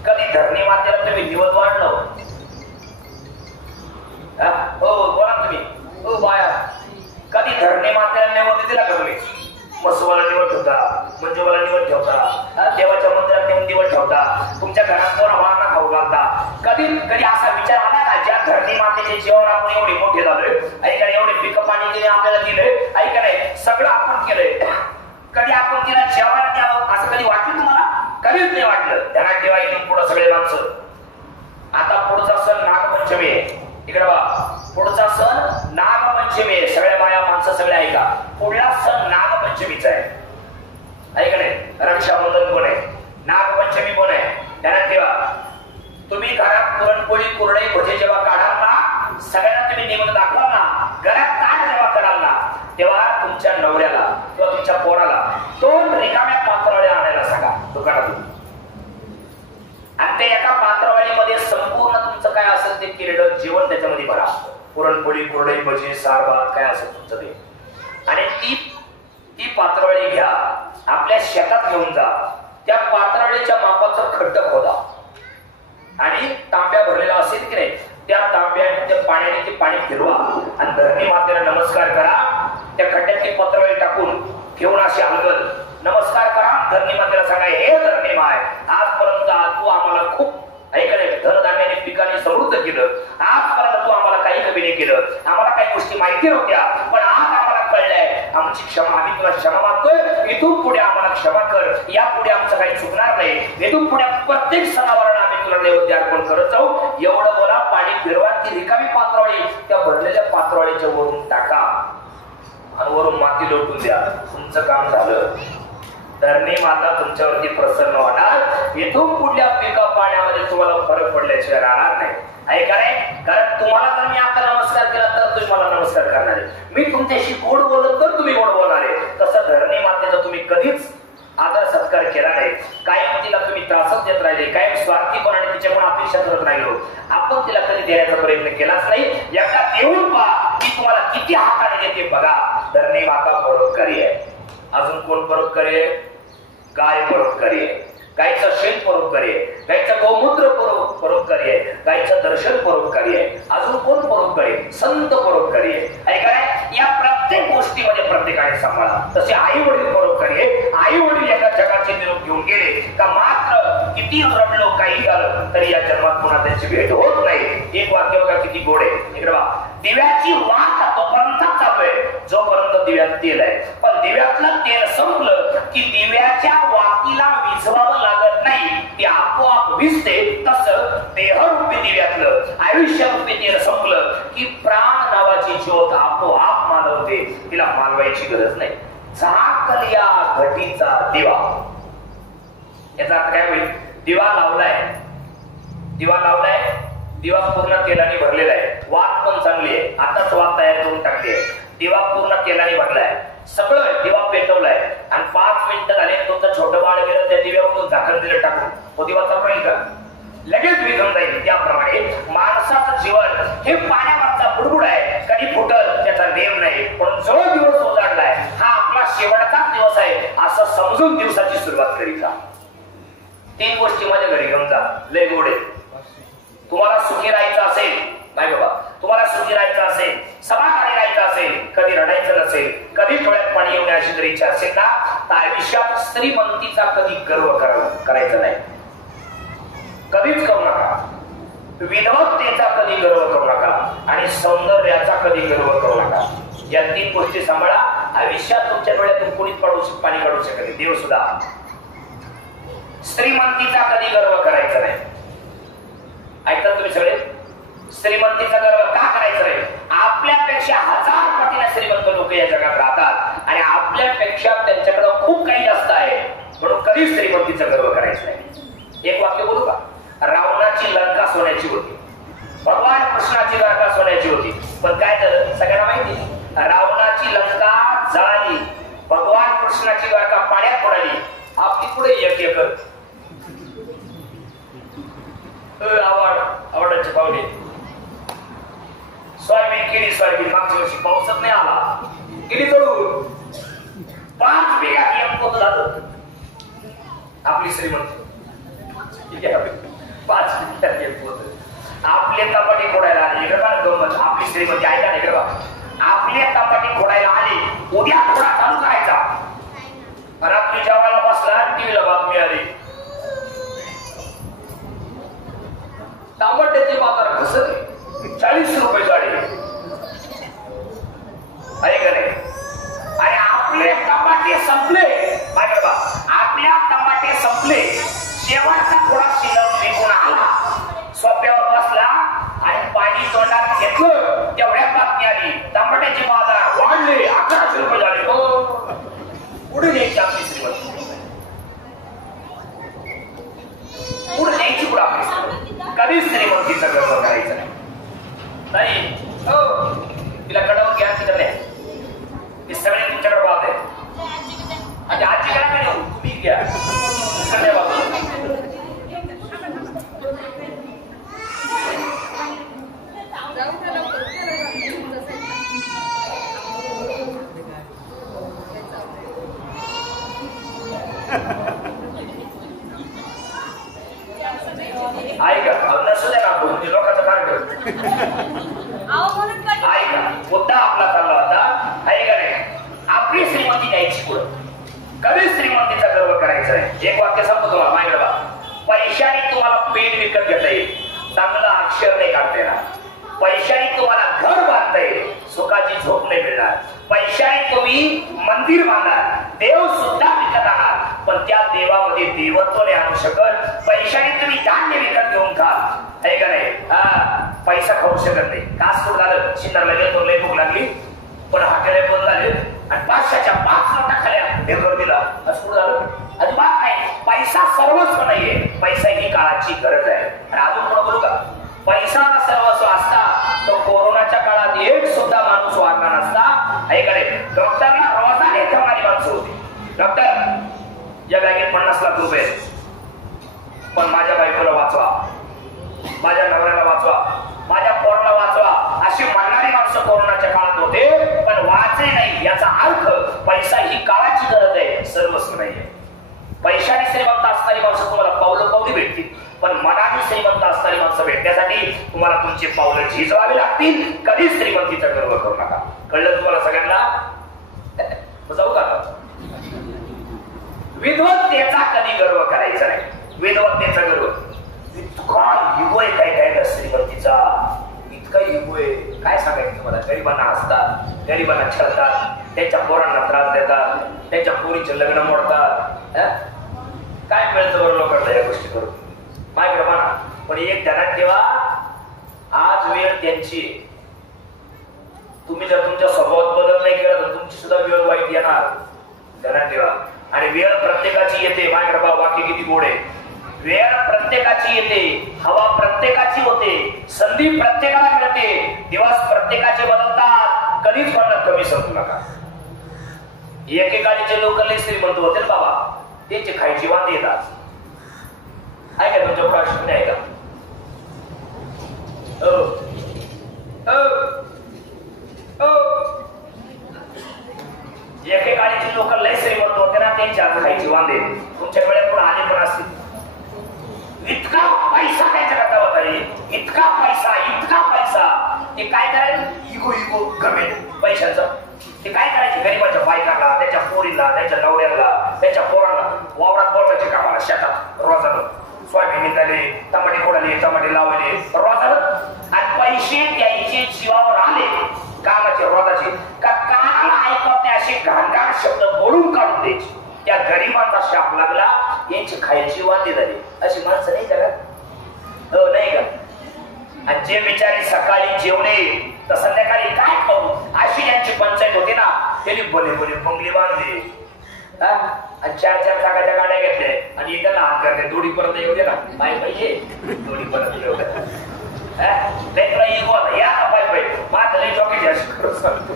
कधी धरणी मातेला तुम्ही निवड वाढलं? हो बोला तुम्ही, हो बाया, कधी धरणी मातेला निवड दिला का तुम्ही? मसुवाला निवड ठेवता, मंजुवाला निवड ठेवता, देवाच्या मंदिरात नेऊन निवड ठेवता, तुमच्या घरात पोराबाळांना खाऊ घालता. कधी कधी असा विचार आला का, ज्या धरणी मातेचे जेवण आपण एवढे मोठे झालोय, ऐका एवढे पिकं पाणी तिने आपल्याला दिलंय, ऐका नाही सगळं आपण केलंय, कधी आपण तिला जेवायला द्यावं असं कधी वाटलं तुम्हाला? कधीच नाही वाटलं. ध्यानात ठेवा, इथून पुढे सगळे माणसं. आता पुढचा सण नागपंचमी आहे, इकडे बा, पुढचा सण नागपंचमी आहे. सगळ्या बाया माणसं सगळे ऐका, पुढला सण नागपंचमीचा आहे, ऐका नाही? रक्षाबंधन पण आहे, नागपंचमी पण आहे. ध्यानात ठेवा, तुम्ही घरात पुरणपोळी कुरडई भजे जेव्हा काढाल ना, सगळ्यांना तुम्ही निवड दाखवाल ना, घरात ताट जेव्हा कराल ना, तेव्हा तुमच्या नवऱ्याला किंवा तुमच्या पोराला 2 रिकाम्या पात्रावळ्या आणायला सांगा दुकानातून. आणि ते एका पात्रावळीमध्ये संपूर्ण तुमचं काय असेल ते किरडं जेवण त्याच्यामध्ये भरा, पुरणपोळी कुरडई भजी सार भात काय असेल तुमचं ते. आणि ती पात्रावळी घ्या, आपल्या शेतात घेऊन जा, त्या पात्रावळीच्या मापाचं खड्ड खोदा आणि तांब्या भरलेला असेल की नाही, त्या तांब्याच्या पाण्याने ते पाणी फिरवा आणि धरणी मातेला नमस्कार करा. त्या खड्ड्यातली पत्रावळी टाकून ठेवून अशी हलगल नमस्कार करा. धरणी मातेला सांगा, हे धरणी माय, आजपर्यंत तू आम्हाला खूप ऐकले धनधान्याने पिकाने समृद्ध केलं, आजपर्यंत तू आम्हाला काही कमी नाही केलं, आम्हाला काही गोष्टी माहिती नव्हत्या, पण आज आम्हाला कळलंय, आमची क्षमा, आम्ही तुला क्षमा मागतोय, इथून पुढे आम्हाला क्षमा कर, यापुढे आमचं काही चुकणार नाही, इथून पुढे प्रत्येक सणावाराला आम्ही तुला नैवेद्य अर्पण करत जाऊ. एवढं बोला, पाणी फिरवा, ती रिकामी पात्रावळी त्या भरलेल्या पात्रावळीच्या वरून टाका आणि वरून माती लोटून द्या, तुमचं काम झालं. धरणी माता तुमच्यावरती प्रसन्न होणार, इथून पुढल्या पिका पाण्यामध्ये तुम्हाला फरक पडल्याशिवाय राहणार नाही, ऐका नाही? कारण तुम्हाला जर मी आता नमस्कार केला तर तुम्ही मला नमस्कार करणार आहे, मी तुमच्याशी गोड बोलत तर तुम्ही गोड बोलणार आहे. तसं धरणी मातेचा तुम्ही कधीच आदर सत्कार केला नाही, कायम तिला तुम्ही त्रासच देत राहिले, कायम स्वार्थीपणाने तिच्याकडून अपेक्षा करत राहिलो, आपण तिला कधी देण्याचा प्रयत्न केलाच नाही. एकदा देऊन पहा, ती तुम्हाला किती हाताने देते बघा. धरणी माता परोपकारी आहे. अजून कोण परोपकारी आहे? गाय परोपकारी आहे, गायचं शेण परोपकारी आहे, गायचं गोमूत्र परोपकारी आहे, गायचं दर्शन परोपकारी आहे. अजून कोण परोपकारी? संत परोपकारी आहे, ऐका? या प्रत्येक गोष्टीमध्ये प्रत्येकाने सांभाळा. तसे आई वडील परोपकारी आहे. आई वडील एका जगाचे निरोप घेऊन गेले का मात्र किती रडलो काही झालं तरी या जन्मात पुन्हा त्यांची भेट होत नाही. एक वाक्य बघा किती गोड आहे, इकडे बघा, दिव्याची वाट तोपर्यंत चालू आहे जोपर्यंत दिव्यात तेल आहे, पण दिव्यातलं तेल संपलं की दिव्याच्या वातीला विझवावं लागत नाही, ती आपोआप विझते. तसं देहरूपी दिव्यातलं आयुष्यरूपी तेल संपलं की प्राण नावाची ज्योत आपोआप मालवते, तिला मालवायची गरज नाही. झाकल या घटीचा दिवा, याचा अर्थ काय होईल? दिवा लावलाय, दिवा लावलाय, दिवा पूर्ण तेलाने भरलेला आहे, वात पण चांगली आहे, आताच वात तयार करून टाकली आहे, दिवा पूर्ण तेलाने भरलाय, सगळं दिवा पेटवलाय आणि 5 मिनिटं झाले तुमचं छोटं बाळ गेलं त्या दिव्यावरून झाकण दिलं टाकून, तो दिवा चालू का? लगेच विझून जाईल. त्याप्रमाणे माणसाचं जीवन हे पाण्यावरचा बुडबुड आहे, कधी फुटल त्याचा नेम नाही, पण जो दिवस उजाडलाय हा आपला शेवटचाच दिवस आहे असं समजून दिवसाची सुरुवात करीता. 3 गोष्टी माझ्या घरी घेऊन जा, लय गोड आहे. तुम्हाला सुखी राहायचं असेल, नाही बाबा, तुम्हाला सुखी राहायचं असेल, समाधानी राहायचं असेल, कधी रडायचं नसेल, कधी डोळ्यात पाणी येऊन अशी जर इच्छा असेल ना, तर आयुष्यात श्रीमंतीचा कधी गर्व करायचा नाही, कधीच करू नका. विधवतेचा कधी गर्व करू नका आणि सौंदर्याचा कधी गर्व करू नका. या 3 गोष्टी सांभाळा. आयुष्यात तुमच्या डोळ्यातून कोणीच पाणी काढू शकत नाही, देव सुद्धा. श्रीमंतीचा कधी गर्व करायचा नाही. ऐकतात तुम्ही सगळे? श्रीमंतीचा गर्व का करायचा नाही? आपल्यापेक्षा 1000 पटीने श्रीमंत लोक या जगात राहतात आणि आपल्यापेक्षा त्यांच्याकडे खूप काही जास्त आहे, म्हणून कधीच श्रीमंतीचा गर्व करायचा नाही. एक वाक्य बोलू का? रावणाची लंका सोन्याची होती, भगवान कृष्णाची लंका सोन्याची होती, पण काय झालं सगळ्यांना माहिती? रावणाची लंका जळाली, भगवान कृष्णाची लंका पाण्यात पडली. आपली पुढे एक एकर आवडायचे पाहुणे. सोयाबीन केली, सोयाबीन मागच्या वर्षी पाऊसच नाही आला, केली जळून 5 बिघा एक पोत झालं. आपली श्रीमंती 5 बिघा एक पोत. आपले कपाटी खोडायला आले इकडे बघा गंमत. आपली श्रीमंती ऐका ना इकडे बघा, आपले कपाटी खोडायला आली, उद्या थोडा चालू करायचा. रात्री जेवायला बसला, टीव्हीला बातमी आली, टमाट्याचे बाजार घसरले, 40 रुपये झाले. आहे का नाही? आणि आपले टमाटे संपले, मागे बा आपल्या टमाटे संपले, शेवटचा थोडा शिल्लक निघून आला, सोप्यावर बसला आणि पाणी तोंडात घेतलं, तेवढ्या बातमी आली, टमाट्याचे बाजार वाढले, 1100 रुपये झाले. पुढे न्यायची आपली श्रीमंती, पुढे न्यायची पुढे आपली श्रीमंती. कधीच श्रीमंतीचा गर्व करायचा नाही. तिला कडवून घ्या, तिकडे हे सगळे तुमच्याकडे बाब आहे. आणि आजी काय नाही, तुम्ही घ्या ऐका, नसू द्या ना आपण लोकांचं काय करतो. ऐका, मुद्दा आपला चालला होता, आहे का नाही? आपली श्रीमंती द्यायची पुढं, कधीच श्रीमंतीचा गर्व करायचा नाही. एक वाक्य सांगतो तुम्हाला, माहिती बा, पैशाने तुम्हाला पेट विकत घेता येईल, चांगलं अक्षर नाही काढता येणार. पैशाने तुम्हाला घर बांधता येईल, सुखाची झोप नाही मिळणार. पैशाने तुम्ही मंदिर बांधणार, देव सुद्धा विकत आणणार, पण त्या देवामध्ये देवत्व नाही आणू शकत. पैशाने तुम्ही धान्य विकत घेऊन खा, आहे का नाही? पैसा खाऊ शकत नाही. कास कुठं झालं, शिंदरला गेलो, लय भूक लागली, पण हॉटेल बंद झाले आणि 500च्या 5 नोटा खाल्या, ढेकर दिला, असं कुठं झालं? अजिबात नाही. पैसा सर्वस्व नाहीये, पैसा ही काळाची गरज आहे. आणि अजून पुढे बोलू का? पैसा सर्वस्व असता तो कोरोनाच्या काळात एक सुद्धा माणूस वारला नसता, आहे का नाही? डॉक्टरला रोजाने ठेवणारी माणसं होती. डॉक्टर या बॅगेत 50 लाख रुपये, पण माझ्या बायकोला वाचवा, माझ्या नवऱ्याला वाचवा, माझ्या पोराला वाचवा, अशी म्हणणारी माणसं कोरोनाच्या काळात होते. पण वाचे नाही याचा अर्थ पैसा ही काळाची गरज आहे, सर्वस्व नाहीये. पैशाने श्रीमंत असणारी माणसं तुम्हाला पावलं पावली भेटतील, पण मनाने श्रीमंत असणारी माणसं भेटण्यासाठी तुम्हाला तुमचे पावलं झिजवावे लागतील. कधीच श्रीमंतीचा गर्व करू नका. कळलं तुम्हाला सगळ्यांना? जाऊ का? विद्वत्तेचा कधी गर्व करायचा नाही. विद्वत्तेचा गर्व इतका युग आहे, काय काय श्रीमंतीचा इतका युग आहे, काय सांगायचं तुम्हाला? गरिबांना हसतात, गरिबांना छळतात, त्यांच्या पोरांना त्रास देतात, त्यांच्या पोरीचे लग्न मोडतात. काय मिळतं बरं लोकांना या गोष्टी करून? माझ्याकडे म्हणा, पण एक ध्यानात ठेवा, आज वेळ त्यांची. तुम्ही जर तुमच्या स्वभावात बदल नाही केला तर तुमची सुद्धा वेळ वाईट येणार, ध्यानात ठेवा. आणि वेळ प्रत्येकाची येते. माझ्याकडे वाक्य किती गोड आहे. वेळ प्रत्येकाची येते, हवा प्रत्येकाची होते, संधी प्रत्येकाला मिळते, दिवस प्रत्येकाचे बदलतात. कधीच कोणाला कमी समजू नका. एकेकाळीचे लोक लय श्रीमंत होते बाबा, त्यांचे खायची वांदे येतात. आहे का तुमच्या प्रश्न आहे का? एकेकाळीचे लोक लय श्रीमंत होते ना, त्यांच्या खायची वांदे तुमच्या वेळेत पण आले पण असतील. इतका पैसा त्याच्या करता होता, इतका पैसा ते काय करायचं? इगो कमी पैशाचं. ते काय करायचे? गरीबाच्या बायकांना, त्याच्या पोरीला, त्याच्या नवऱ्याला, त्याच्या पोरांना वावरात बोलायचे कामाला, शेतात रोजानं सोयाबीन निघाले, टमाटे फोडाले, टमाटे लावले रोजानं. आणि पैसे द्यायचे जीवावर आले कामाचे रोजाचे का कानाला ऐकत नाही असे घाणघाण शब्द बोलून काढून द्यायचे. त्या गरीबाचा शाप लागला, यांची खायची वांदे झाली. अशी माणसं नाही जगात, हो नाही का? आणि जे बिचारी सकाळी जेवणे तर संध्याकाळी काय खाऊ अशी यांची पंचायत होती ना. त्यांनी भले भले बंगले बांधले आणि 4-4 चाकाच्या गाड्या घेतल्या आणि त्याला हात करते दोडी परत येऊ दे ना. पाय पाहिजे दोडी परत येऊ दे या पाय पाहिजे माझं जॉकेट सांगतो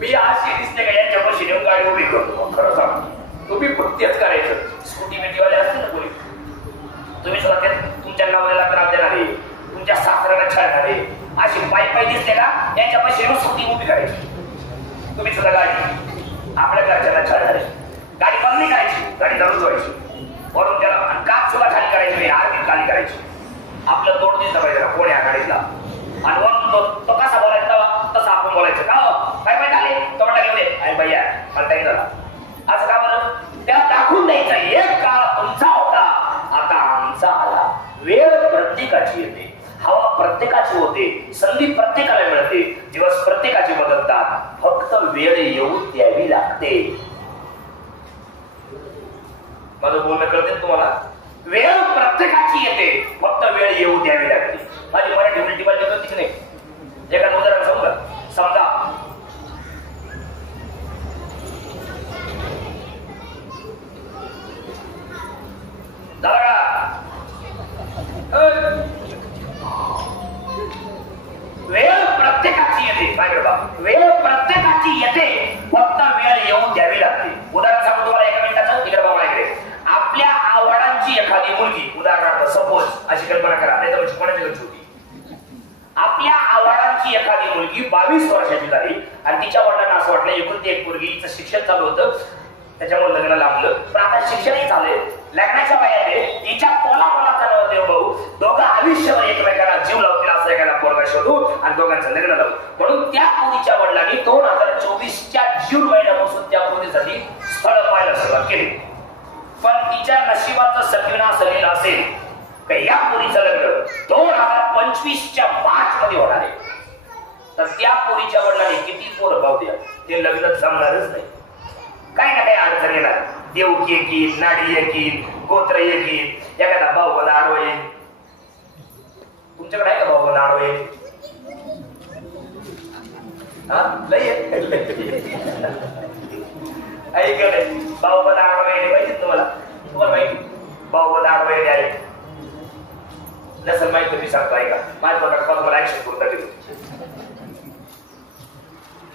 मी अशी दिसते का यांच्या मशीन येऊन गाडी उभी करतो. खरं सांग तुम्ही फक्त तेच करायचं. स्कूटी मेटीवाले असते ना कोणी तुम्ही स्वतः तुमच्या नवऱ्याला त्रास देणारे तुमच्या सासऱ्याला छळणारे अशी पायी पायी दिसते का यांच्या मशीन स्कूटी उभी करायची. तुम्ही सुद्धा गाडी आपल्या घरच्याला छळणारे गाडी बंद नाही करायची गाडी चालूच व्हायची वरून त्याला काच सुद्धा खाली करायची नाही आरती खाली करायची. आपलं तोंड दिसलं पाहिजे कोण या गाडीला आणि वरून तो कसा बोलायचा तसं आपण बोलायचं का काय पाहिजे आले तोंडा घेऊन ये अरे भैया मला काही झाला असं का बरं त्याला दाखवून द्यायचं. एक काळ तुमचा होता आता आमचा आला. वेळ प्रत्येकाची येते हवा प्रत्येकाची होते संधी प्रत्येकाला मिळते दिवस प्रत्येकाचे बदलतात फक्त वेळ येऊ द्यावी लागते. माझं बोलणं कळते तुम्हाला. वेळ प्रत्येकाची येते फक्त वेळ येऊ द्यावी लागते. माझी मराठी उलटी पालटी करतीच नाही. एखादं उदाहरण समजा समजा वेळ प्रत्येकाची येते वेळ प्रत्येकाची येते फक्त वेळ येऊन द्यावी लागते. उदाहरण सांगू तुम्हाला एका मिनिटाचं इकडे बाबाकडे. आपल्या आवडांची एखादी मुलगी उदाहरणार्थ सपोज अशी कल्पना करा नाही तर कोणाची गरज होती. आपल्या आवडांची एखादी मुलगी 22 वर्षाची झाली आणि तिच्या वडिलांना असं वाटलं एकुलती एक मुलगी हिचं शिक्षण चालू होतं त्याच्यामुळे लग्न लांबलं पण आता शिक्षणही चालू लग्नाच्या वयाने तिच्या पोलाचा देव भाऊ दोघं आयुष्यभर एकमेकांना जीव लावतील असं एखादा पोरगा शोधू आणि दोघांचं लग्न लावू. म्हणून त्या मुलीच्या वडिलांनी 2024च्या जून महिन्यापासून त्या मुलीसाठी स्थळ पाहायला सुरुवात केली. पण तिच्या नशिबाचं सगळं सगळं असेल का या मुलीचं लग्न 2025च्या मार्च मध्ये होणार आहे. तर त्या मुलीच्या वडिलांनी किती पोरं भाव द्या ते लग्न जमणारच नाही. काही ना काही अडचण येणार. देवकी येईल नाडी येईल गोत्र येईल एखादा भाऊ आडवा येईल. तुमच्याकडे आहे का भाऊ आडवा येईल ऐकलं भाऊ आडवा येईल माहिती तुम्हाला माहिती भाऊ आडवा येईल आहे नसेल माहिती तुम्ही सांगतो ऐका माझ्या तुम्हाला ऍक्शन करता गेलो.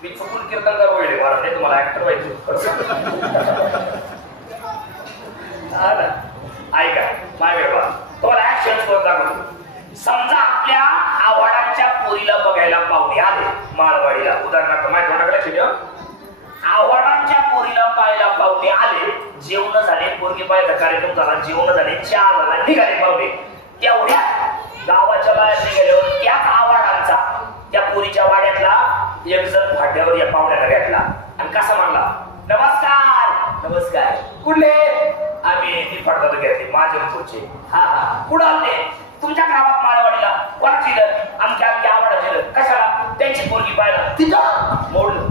मी चुकून कीर्तनकार होईल मला नाही तुम्हाला ऍक्टर व्हायचं. ऐका माझ्या तुम्हाला ऍक्शन करून दाखवतो. समजा आपल्या आवडाच्या पोरीला बघायला पाहुणे आले माळवाडीला उदाहरणार्थ माझ्या तोंडाकडे ठेव. आवडाच्या पोरीला पाहायला पाहुणे आले जेवण झाले पोरगी पाहायचा कार्यक्रम झाला जेवण झाले 4 झाला निघाले पाहुणे. तेवढ्या गावाच्या बाहेर निघाल्यावर त्याच आवडांचा त्या पोरीच्या वाड्यातला एक जण फाट्यावर या पाहुण्याला भेटला आणि कसा म्हणला नमस्कार नमस्कार कुठले आम्ही निफाड तालुक्यातले माझ्यापूरचे. हा हा कुठं आले तुमच्या गावात माळवाडीला कोणाची आमच्या आमच्या आवडाची कशाला त्यांची पोरगी पाहिला तिथं मोडलं.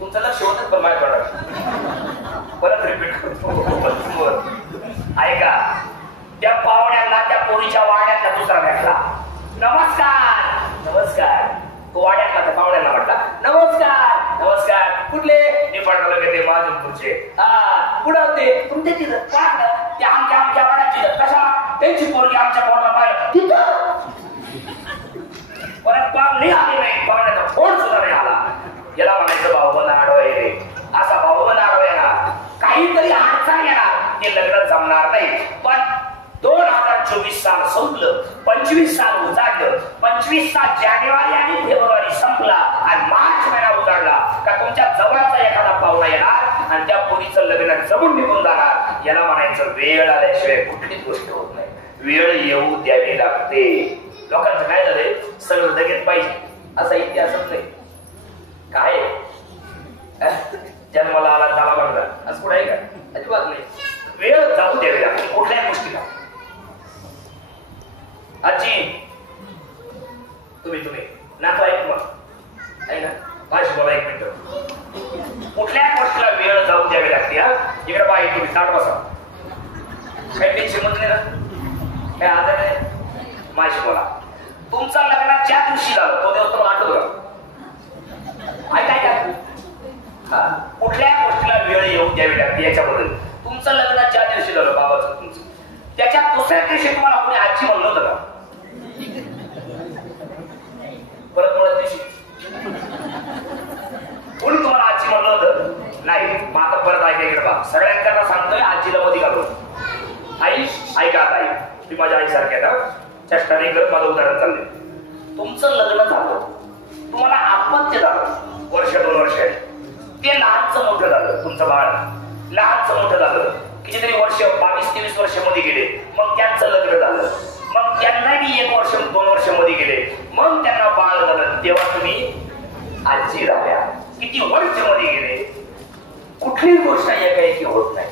तुमचं लक्ष होतच पण माझ्या परत रिपीट करतो. ऐका त्या पाहुण्याला त्या पोरीच्या वाड्यातला दुसरा भेटला नमस्कार नमस्कार. तो वाड्यातला त्या पाहुण्याला म्हटला नमस्कार नमस्कार कुठले निफाड तालुक्यातले माझ्यापूरचे. हा कुठं होते तुमच्या तिथं ते आमच्या आमच्या वाड्याची कशा त्यांची पोरगी आमच्या पोराला पाहिलं तिथं. परत पाव नाही आले नाही पाहुण्याचा फोन सुद्धा नाही आला. याला म्हणायचं भाऊ बंद आडवाय रे असा भाऊ बंद आडवाय ना काहीतरी अडचण येणार ते लग्न जमणार नाही. पण 2024 साल संपलं 25 साल उजाडलं 25 जानेवारी आणि फेब्रुवारी संपला आणि मार्च महिना उजाडला का तुमच्या जवळचा एखादा पाहुणा येणार आणि त्या पोरीचं लग्न जमून निघून जाणार. याला म्हणायचं वेळ आल्याशिवाय कुठलीच गोष्ट होत नाही. वेळ येऊ द्यावी लागते. लोकांचं काय झालंय सगळं लगेच पाहिजे असा इतिहासच नाही. काय जन्माला आला त्याला म्हणतात असं कुठं आहे का अजिबात नाही. वेळ जाऊ द्यावी लागते कुठल्याही गोष्टीला. आजी तुम्ही नातो ऐक मग आहे ना माझी बोला 1 मिनिट. कुठल्या गोष्टीला वेळ जाऊ द्यावी लागते. हा इकडे बाई तुम्ही ताट बसा काही टेन्शन मध्ये ना काय आजार नाही माझी बोला. तुमचा लग्नात ज्या दिवशी झालं तो दिवस तुम्हाला आठवतो का? काय कुठल्या गोष्टीला वेळ येऊन द्यावी लागते याच्याबद्दल. तुमचं लग्न ज्या दिवशी झालं बाबाचं तुमचं, त्याच्या दुसऱ्या दिवशी तुम्हाला कोणी आजी म्हणलं होतं का? परत दिवशी कोणी तुम्हाला आजी म्हणलं होतं? नाही. मग आता परत ऐका इकडे बा, सगळ्यांना सांगतोय आजीला मध्ये घालून. आई ऐका आता, आई तुम्ही माझ्या आईसारख्या ना चेष्टाने करत माझं उदाहरण चाललंय. तुमचं लग्न झालं, तुम्हाला अपत्य झालं, वर्ष 2 वर्ष ते लहानचं मोठं झालं. तुमचं बाळ लहानचं मोठं झालं, कितीतरी वर्ष 22-23 वर्ष मध्ये गेले, मग त्यांचं लग्न झालं, मग त्यांनाही 1 वर्ष 2 वर्ष मध्ये गेले, मग त्यांना बाळ झालं, तेव्हा तुम्ही आजी झाल्या. किती वर्ष मध्ये गेले. कुठलीही गोष्ट एकाएकी होत नाही,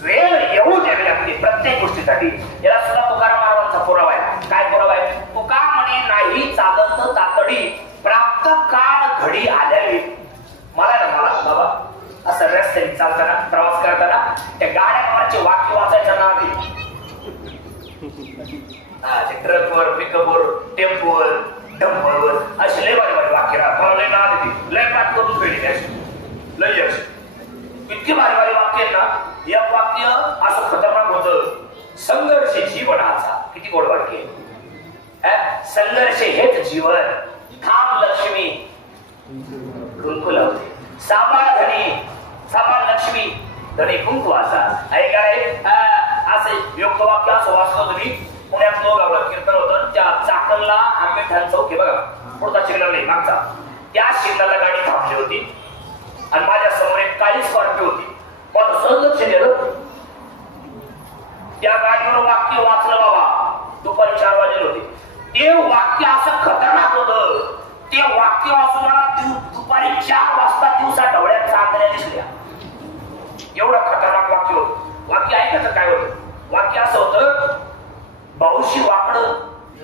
वेळ येऊ द्यावी लागते प्रत्येक गोष्टीसाठी. याला सुद्धा तुकाराम महाराजांचा पुरावा आहे. काय पुरावा आहे? तुका म्हणे नाही चालत तातडी, प्राप्त काळ घडी आल्यावी. मला बाबा असं रस्त्याने चालताना प्रवास करताना त्या गाड्यांवरचे वाक्य वाचायचं नाव आहे. ट्रकवर, पिकअपवर, टेम्पोवर, डंपरवर असे लय भारी वाक्य राहत. मला लय नाव देते, लय पाठ करून ठेवली लय अशी इतकी भारी वाक्य आहेत ना. एक वाक्य असं खतरनाक होतं, संघर्ष जीवनाचा. किती गोड वाक्य. संघर्ष हेच जीवन, थांब लक्ष्मी कुंकू लावते, सांभाळ धनी, सांभाळ लक्ष्मी धनी कुंकू असा. ऐकाय असं योग्य वाक्य असं वाचलं तुम्ही. पुण्यात गावला कीर्तन होतं, त्या चाकणला आंबेठाण चौक आहे बघा, पुढचा सिग्नल नाही मागचा, त्या सिग्नलला गाडी थांबली होती आणि माझ्या समोर एक काळी स्कॉर्पिओ होती. पण सहज दिलं त्या गाडीवर वाक्य वाचलं बाबा. दुपारी 4 वाजले होते. ते वाक्य असं खतरनाक होतं. ते वाक्य वाचून मला दुपारी 4 वाजता दिवसा ढवळ्यात चांदण्या दिसल्या. एवढं खतरनाक वाक्य होतं. वाक्य ऐकायचं काय होतं? वाक्य असं होतं, भाऊशी वाकडं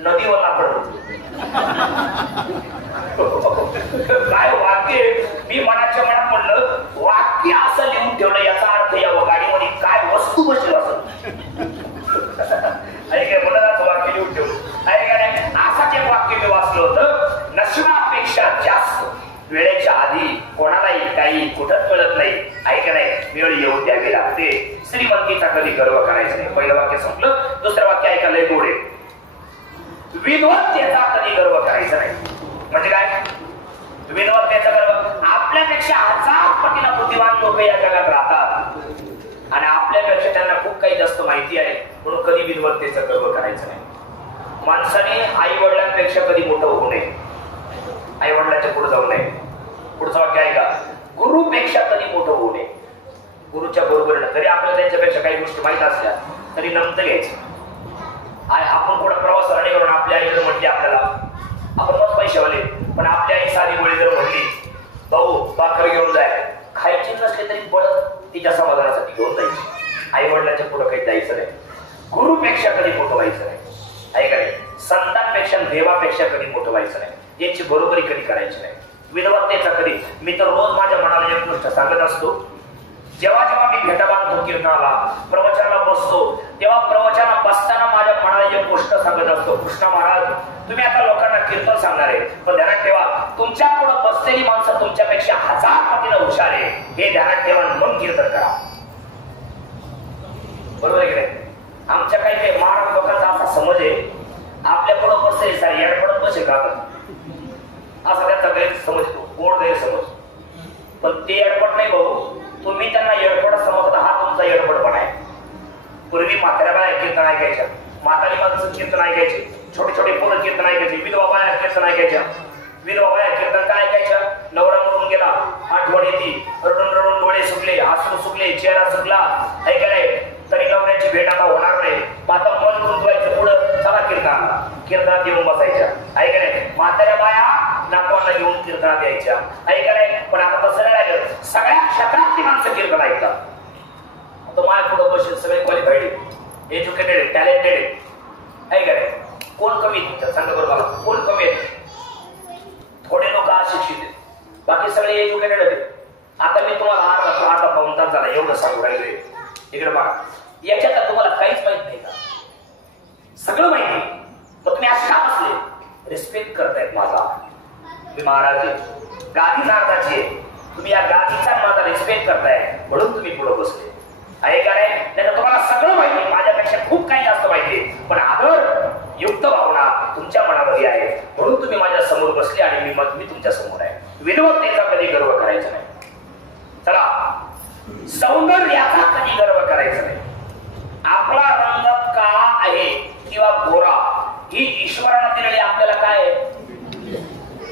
नदीवर लाकडं. काय वाक्य. मी मनाच्या मनात म्हणलं, वाक्य असं लिहून ठेवलं याचा अर्थ या गाडीमध्ये काय वस्तू बसली असं. ऐका म्हणत वाक्य लिहून ठेवलं. ऐका नाही, असंच एक वाक्य मी वाचलं होतं, नशिबापेक्षा जास्त वेळेच्या आधी कोणालाही काही कुठंच मिळत नाही. ऐका नाही, वेळ येऊ द्यावी लागते. श्रीमंतीचा कधी गर्व करायचा नाही. पहिलं वाक्य संपलं. दुसरं वाक्य ऐकायला गोड आहे, विद्वत्तेचा कधी गर्व करायचा नाही. म्हणजे काय? विद्वत्तेचा गर्व. आपल्यापेक्षा 1000 पटीला बुद्धिमान लोक या जगात राहतात आणि आपल्यापेक्षा त्यांना खूप काही जास्त माहिती आहे, म्हणून कधी विद्वत्तेचा गर्व करायचा नाही. माणसाने आई वडिलांपेक्षा कधी मोठं होऊ नये, आई वडिलांच्या पुढे जाऊ नये. पुढचं वाक्य आहे का, गुरुपेक्षा कधी मोठं होऊ नये. गुरुच्या बरोबरीनं जरी आपल्याला त्यांच्यापेक्षा काही गोष्टी माहित असल्या तरी नमतं घ्यायचं. आपण कुठं प्रवासाला निघून आपल्या आई जर म्हटली आपल्याला, आपण मग पैशावाले, पण आपली आई साधी गोळी जर म्हटली, भाऊ भाकर घेऊन जाय, खायची नसली तरी पळत तिच्या समाधानासाठी घेऊन जायची. आई वडिलांच्या पुढे काही जायचं नाही. गुरुपेक्षा कधी मोठं व्हायचं नाही. ऐका नाही, संतांपेक्षा देवापेक्षा कधी मोठं व्हायचं नाही. याची बरोबरी कधी करायची नाही. विद्वत्तेचा कधी. मी तर रोज माझ्या मनाला एक गोष्ट सांगत असतो, जेव्हा जेव्हा मी भेटा बांधतो कीर्तनाला, प्रवचनाला बसतो, तेव्हा प्रवचनाला बसताना माझ्या मनाला एक गोष्ट सांगत असतो, कृष्णा महाराज तुम्ही आता लोकांना कीर्तन सांगणार आहे, पण ध्यानात ठेवा तुमच्या पुढे बसलेली माणसं तुमच्यापेक्षा 1000 पटीनं हुशार आहे, हे ध्यानात ठेवा, मग कीर्तन करा. बरोबर आहे की नाही? आमच्या काही काही महाराज लोकांचा असा समज आहे, आपल्या पुढे बसले सारी येडपडत बसेल राहतात, असा त्यांचा गैरसमज, गोड गैरसमज. पण ते येडपड नाही भाऊ, तुम्ही त्यांना येडपड समजता, हा तुमचा येडपडपणा आहे. पूर्वी म्हाताऱ्या बाया कीर्तन ऐकायच्या, म्हातारी माणसं कीर्तन ऐकायचे, छोटे छोटे पोरं कीर्तन ऐकायचे, विधवा बाया कीर्तन ऐकायच्या. विधवा बाया कीर्तन काय ऐकायच्या? नवरा मरून गेला, आठवण येते, रडून रडून डोळे सुकले, आसू सुकले, चेहरा सुकला, ऐकाय तरी नवऱ्याची भेट आता होणार नाही. आता मन गुंतवायचं पुढं, चला कीर्तनात येऊन बसायच्या. ऐकाय म्हाताऱ्या बाया नातवांना घेऊन कीर्तनात यायच्या. ऐकाय पण आता तसं नाही राहिलं, सगळ्या क्षेत्रातली माणसं कीर्तन ऐकतात. आता माझ्या पुढं बसेल सगळे क्वालिफाईड, एज्युकेटेड, टॅलेंटेड. ऐकाय कोण कमी सांगा बरं मला, कोण कमी आहेत? थोडे लोक अशिक्षित आहेत, बाकी सगळे एज्युकेटेड आहेत. आता मी तुम्हाला अर्धा पाऊण तास झाला एवढं सांगू राहिलोय. इकडे बघा, याच्यात तुम्हाला काहीच माहित नाही का? सगळं माहिती, मग तुम्ही असे का बसले? रिस्पेक्ट करतायत माझा, मी महाराज गादी नारदाची आहे, तुम्ही या गादीचा माझा रिस्पेक्ट करताय म्हणून तुम्ही पुढे बसले आहे का नाही? नाही तुम्हाला सगळं माहिती, माझ्यापेक्षा खूप काही जास्त माहिती, पण आदर युक्त भावना तुमच्या मनामध्ये आहे म्हणून तुम्ही माझ्या समोर बसले आणि मी तुमच्या समोर आहे. विद्वत्तेचा कधी गर्व करायचा नाही. चला, सौंदर्याचा कधी गर्व करायचा नाही. आपला रंग काळा आहे किंवा गोरा ही ईश्वराने दिलेली आपल्याला काय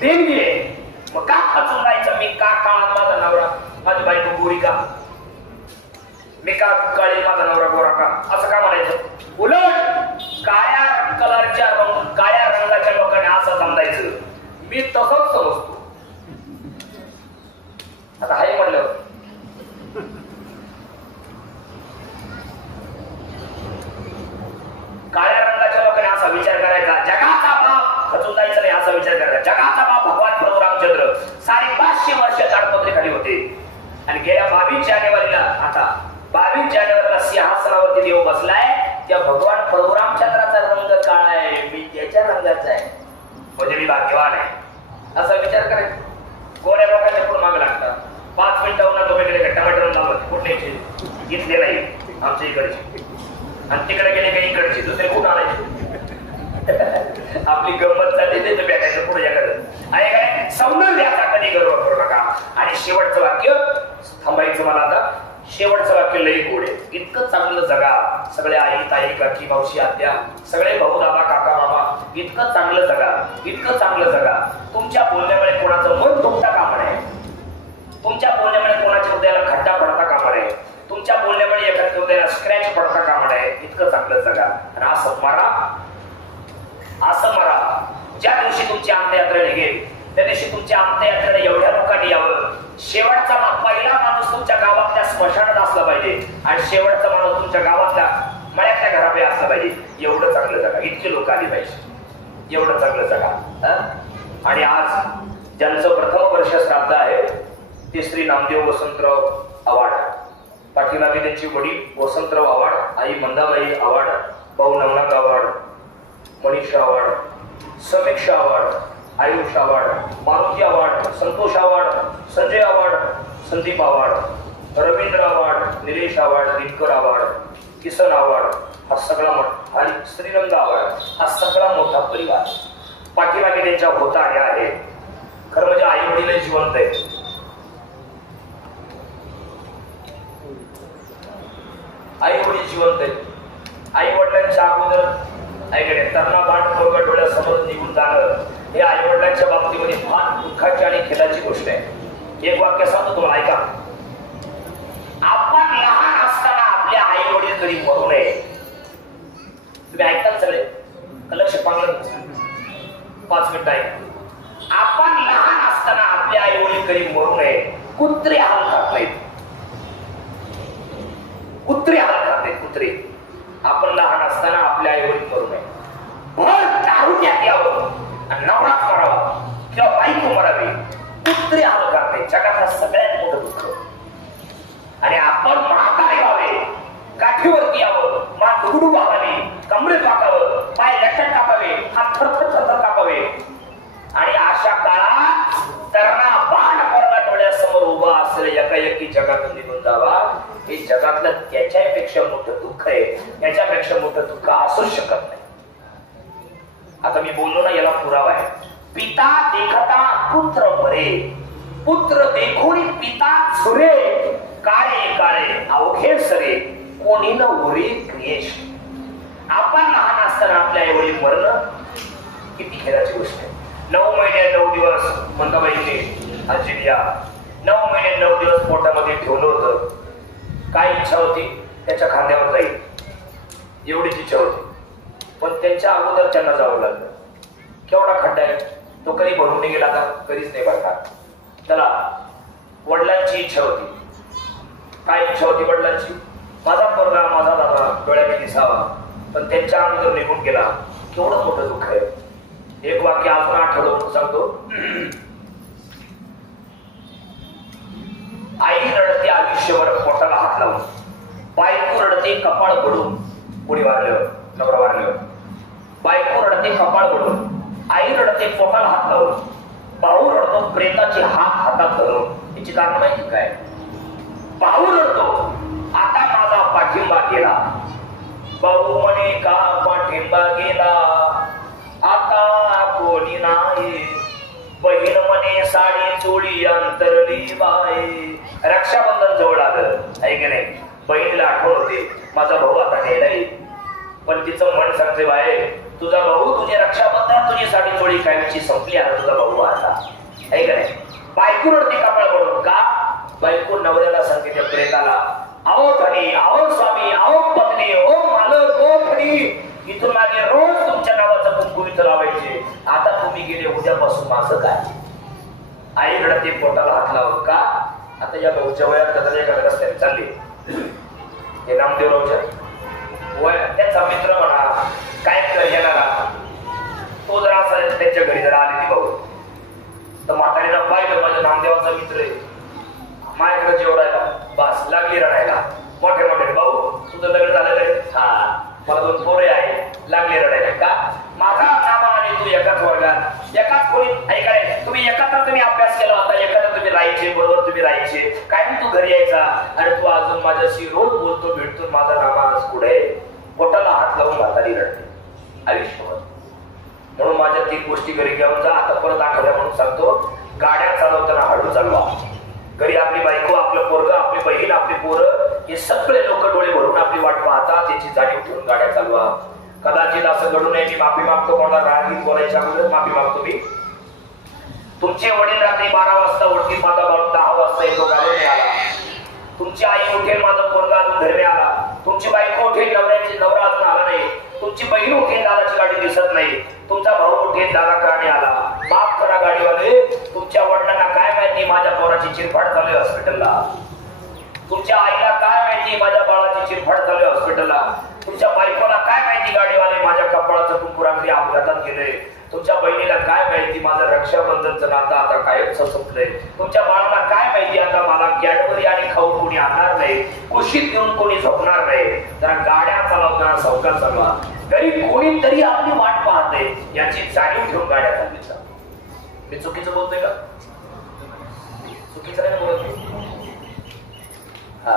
देणगी आहे. मग का खचून राहायचं? मी का काळा, माझा नवरा, माझी बायको गोरी का, मी का काळी, माझा नवरा गोरा का, असं का म्हणायचं? उलट काळ्या कलरच्या काळ्या रंगाच्या लोकांनी असं समजायचं, मी तसंच समजतो. आता हाय म्हणलं काळ्या रंगाच्या लोकांनी असा विचार करायचा, जगाचा बाप, खचून जायचं नाही असा विचार करायचा. जगाचा बाप भगवान प्रभू रामचंद्र 550 वर्ष ताडपत्रीखाली होते आणि गेल्या 22 जानेवारीला, आता 22 जानेवारीला सिंहासनावरती देव बसलाय. त्या भगवान प्रभू रामचंद्राचा रंग काळा आहे, मी त्याच्या रंगाचा आहे, म्हणजे मी भाग्यवान आहे असा विचार करायचा. गोऱ्या लोकांच्या पुढे मागे लागतात. 5 मिनिटं उन्हात उभे केले, टमाटर लावत कुठे इथले नाही आमच्या इकडचे, आणि तिकडे गेले काही इकडचे, दुसरे कुठं आणायचे. आपली गंमत चालली ते भेटायचं पुढे याकडे आहे काय. सौंदर्याचा कधी गर्व करू नका. आणि शेवटचं वाक्य थांबायचं मला आता. शेवटचं वाक्य लई गोड आहे. इतकं चांगलं जगा, सगळे आई ताई काकी मावशी आत्या, सगळे भाऊ दादा काका मामा, इतकं चांगलं जगा, इतकं चांगलं जगा. तुमच्या बोलण्यामुळे कोणाचं मन दुखता कामा नये, तुमच्या बोलण्यामुळे कोणाच्या हृदयाला खड्डा पडता कामा नये, तुमच्या बोलण्यामुळे एखाद्या हृदयाला स्क्रॅच पडता कामा नये. इतकं चांगलं जगा आणि असं मरा, असं मरा. ज्या दिवशी तुमची अंत्ययात्रा निघेल त्या दिवशी तुमच्या अंत्ययात्रेला एवढ्या लोकांनी यावं. शेवटचा पहिला माणूस तुमच्या गावातल्या स्मशानात असला पाहिजे आणि शेवटचा माणूस तुमच्या गावातल्या मळ्यातल्या घराबाहेर असला पाहिजे. एवढं चांगलं जगा, इतके लोक आली पाहिजे, एवढं चांगलं जगा. आणि आज ज्यांचं प्रथम वर्ष श्राद्ध आहे ते श्री नामदेव वसंतराव आव्हाड. पाठीमागे त्यांची वडील वसंतराव आव्हाड, आई मंदाबाई आव्हाड, भाऊ नवनाथ आव्हाड, मनीषा आव्हाड, समीक्षा आव्हाड, आयुष आव्हाड, मारुती आव्हाड, संतोष आव्हाड, संजय आव्हाड, संदीप आव्हाड, रवींद्र आव्हाड, निलेश आव्हाड, दिनकर आव्हाड, किसन आव्हाड, हा सगळा मोठा, आणि श्रीरंग आव्हाड, हा सगळा मोठा परिवार. पाठीमागे त्यांच्या होतार्या आहे. खरं म्हणजे आई वडील जिवंत आहेत. आई वडील जिवंत आहेत. आई वडिलांच्या अगोदर ऐकणे तरणा बाण पोरगट डोळ्यासमोर निघून जाणं हे आई वडिलांच्या बाबतीमध्ये फार दुःखाची आणि खेदाची गोष्ट आहे. एक वाक्य सांगतो तुम्हाला, ऐका. आपण लहान असताना आपले आई वडील कधी मरू नये. तुम्ही ऐकतात सगळे, लक्ष पांगलं 5 मिनिटं ऐका. आपण लहान असताना आपले आई वडील कधी मरू नये. कुत्रे हाल खात नाहीत, कुत्रे हाल खात नाहीत, कुत्रे. आपण लहान असताना आपल्या आई वडील मरू नये. भर दारुण्यात यावं आणि नवराच मरावा किंवा बायको मरावी. कुत्रे हाल खात नाहीत. जगातला सगळ्यात मोठं दुःख. आणि आपण म्हातारे व्हावे, काठीवरती यावं, मान दुगडू व्हावी, कमरेत वाकावं, पाय लटकन कापावे, हात थरथर थरथर कापावे. आणि अशा काळात तरणा बाण पोरगा डोळ्यासमोर उभा असलेले एकाएकी जगातून निघून जावा. हे जगातलं त्याच्यापेक्षा मोठं दुःख आहे. त्याच्यापेक्षा मोठं दुःख असूच शकत नाही. आता मी बोललो ना, याला पुरावा आहे. पिता देखता पुत्र मरे, पुत्र देखोनी पिता झुरे. काळे काळे अवघे सरे, कोणी न उरे क्रियेश. आपण लहान असताना आपल्या आई वडील मरणं किती खेळाची गोष्ट आहे. 9 महिने 9 दिवस मंदाबाईने आजीला 9 महिने 9 दिवस पोटामध्ये ठेवलं होतं. काय इच्छा होती? त्याच्या खांद्यावर जाईल एवढीच इच्छा होती. पण त्यांच्या अगोदर त्यांना जावं लागलं. केवढा खड्डा आहे तो, कधी भरून नाही गेला का? कधीच नाही भरला. त्याला वडिलांची इच्छा होती. काय इच्छा होती वडिलांची? माझा पोरगा, माझा दादा डोळ्याने दिसावा. पण त्यांच्या अगोदर निघून गेला. केवढं मोठं दुःख आहे. एक वाक्य अजून आठवलं सांगतो. आई रडते आयुष्यभर पोटाला हात लावून, बायको रडते कपाळ पडून, कोणी वारल्यावर, नवरा वारल्यावर. बायको रडते कपाळ ओढून, आई रडते पोटाला हात लावून, भाऊ रडतो प्रेताची हातात धरून. याची कारण माहिती काय? भाऊ रडतो आता माझा पाठिंबा गेला, भाऊ म्हणे का पाठिंबा गेला आता कोणी नाही, बहीण म्हणे साडी चोळी अंतरली बाई. रक्षाबंधन जवळ आलं आहे की नाही? बहिणीला आठवण होते माझा भाऊ आता न्यायला येईल, पण तिचं मन सांगते बाय तुझा भाऊ तुझी रक्षाबंधन तुझी साडी चोळी कायमची संपली आहे, तुझा भाऊ आता आहे का नाही? बायको रडते कपाळ पडून का? बायको नवऱ्याला सांगते त्या प्रेताला, अहो धनी, अहो स्वामी, अहो पत्नी, ओ मालक, ओ धनी, इथून मागे रोज तुमच्या नावाचं कुंकू इथं लावायचे, आता तुम्ही गेले उद्यापासून माझं काय? आई रडते पोटाला हात लावून का? आता या भाऊच्या वयात कदाचित एखाद्या रस्त्याने चालले, हे नामदेवरावच्या वय त्यांचा मित्र म्हणा काय कर येणारा, तो जर असा त्यांच्या घरी जर आले ती भाऊ तर म्हातारीला पाहिलं माझ्या नामदेवाचा मित्र आहे, माझ्याकडे जेवढायला बस लागली रडायला. मोठे मोठे भाऊ तुझं लग्न झालेलं आहे? हा, मला 2 पोरे आहे, लागले रडायला का? माझा नामा आणि तू एकाच वर्गात एकाच खोलीत ऐकाय, तुम्ही एकत्र तुम्ही अभ्यास केला होता, एकत्र तुम्ही राहायचे, बरोबर तुम्ही राहायचे, काय तू घरी यायचा आणि तू अजून माझ्याशी रोज बोलतो भेटतो, माझा नामा आज पुढे. पोटाला हात लावून म्हातारी रडते आयुष्यभर. म्हणून माझ्या 3 गोष्टी घरी घेऊन जा. आता परत आठवड्या म्हणून सांगतो, गाड्या चालवताना हळू चालवा. घरी आपली बायको, आपलं पोरग, आपली बहीण, आपली पोरं हे सगळे लोक डोळे भरून आपली वाट पाहतात, त्याची जाणीव ठेवून गाड्या चालवा. कदाचित असं घडू नये. मी माफी मागतो, कोणाला रागीत बोलायच्या अगोदर माफी मागतो. मी तुमचे वडील रात्री 12 वाजता उठतील, माझा भाऊ 10 वाजता येतो घालून आला. तुमची आई उठेल, माझा पोरगा अजून घरी आला. तुमची बायको उठेल, नवरा अजून आला नाही. तुमची बहीण उठेल, दादाची गाडी दिसत नाही. तुमचा भाऊ उठेल, दादा काढणे आला. माफ करा गाडीवाले, तुमच्या वडिलांना काय माहिती माझ्या पोराची चिरफाड झाली हॉस्पिटलला. तुमच्या आईला काय माहिती माझ्या बाळाची चिरफाड झाली हॉस्पिटलला. तुमच्या बायकोला काय माहिती गाडीवाले माझ्या कपाळाचं कुंकू रांगली अपघातात गेले. तुमच्या बहिणीला काय माहिती माझं रक्षाबंधनचं नातं आता कायमच संपलंय. तुमच्या बाळाला काय माहिती आता मला कॅडबरी आणि खाऊ कोणी आणणार नाही, कुशीत घेऊन कोणी झोपणार नाही. जरा गाड्या चालवताना सावकाश चालवा. घरी कोणीतरी आपली वाट पाहते याची जाणीव ठेवून गाड्या चालवायच्या. मी चुकीचं बोलतोय का? चुकीचं नाही बोलत. हा,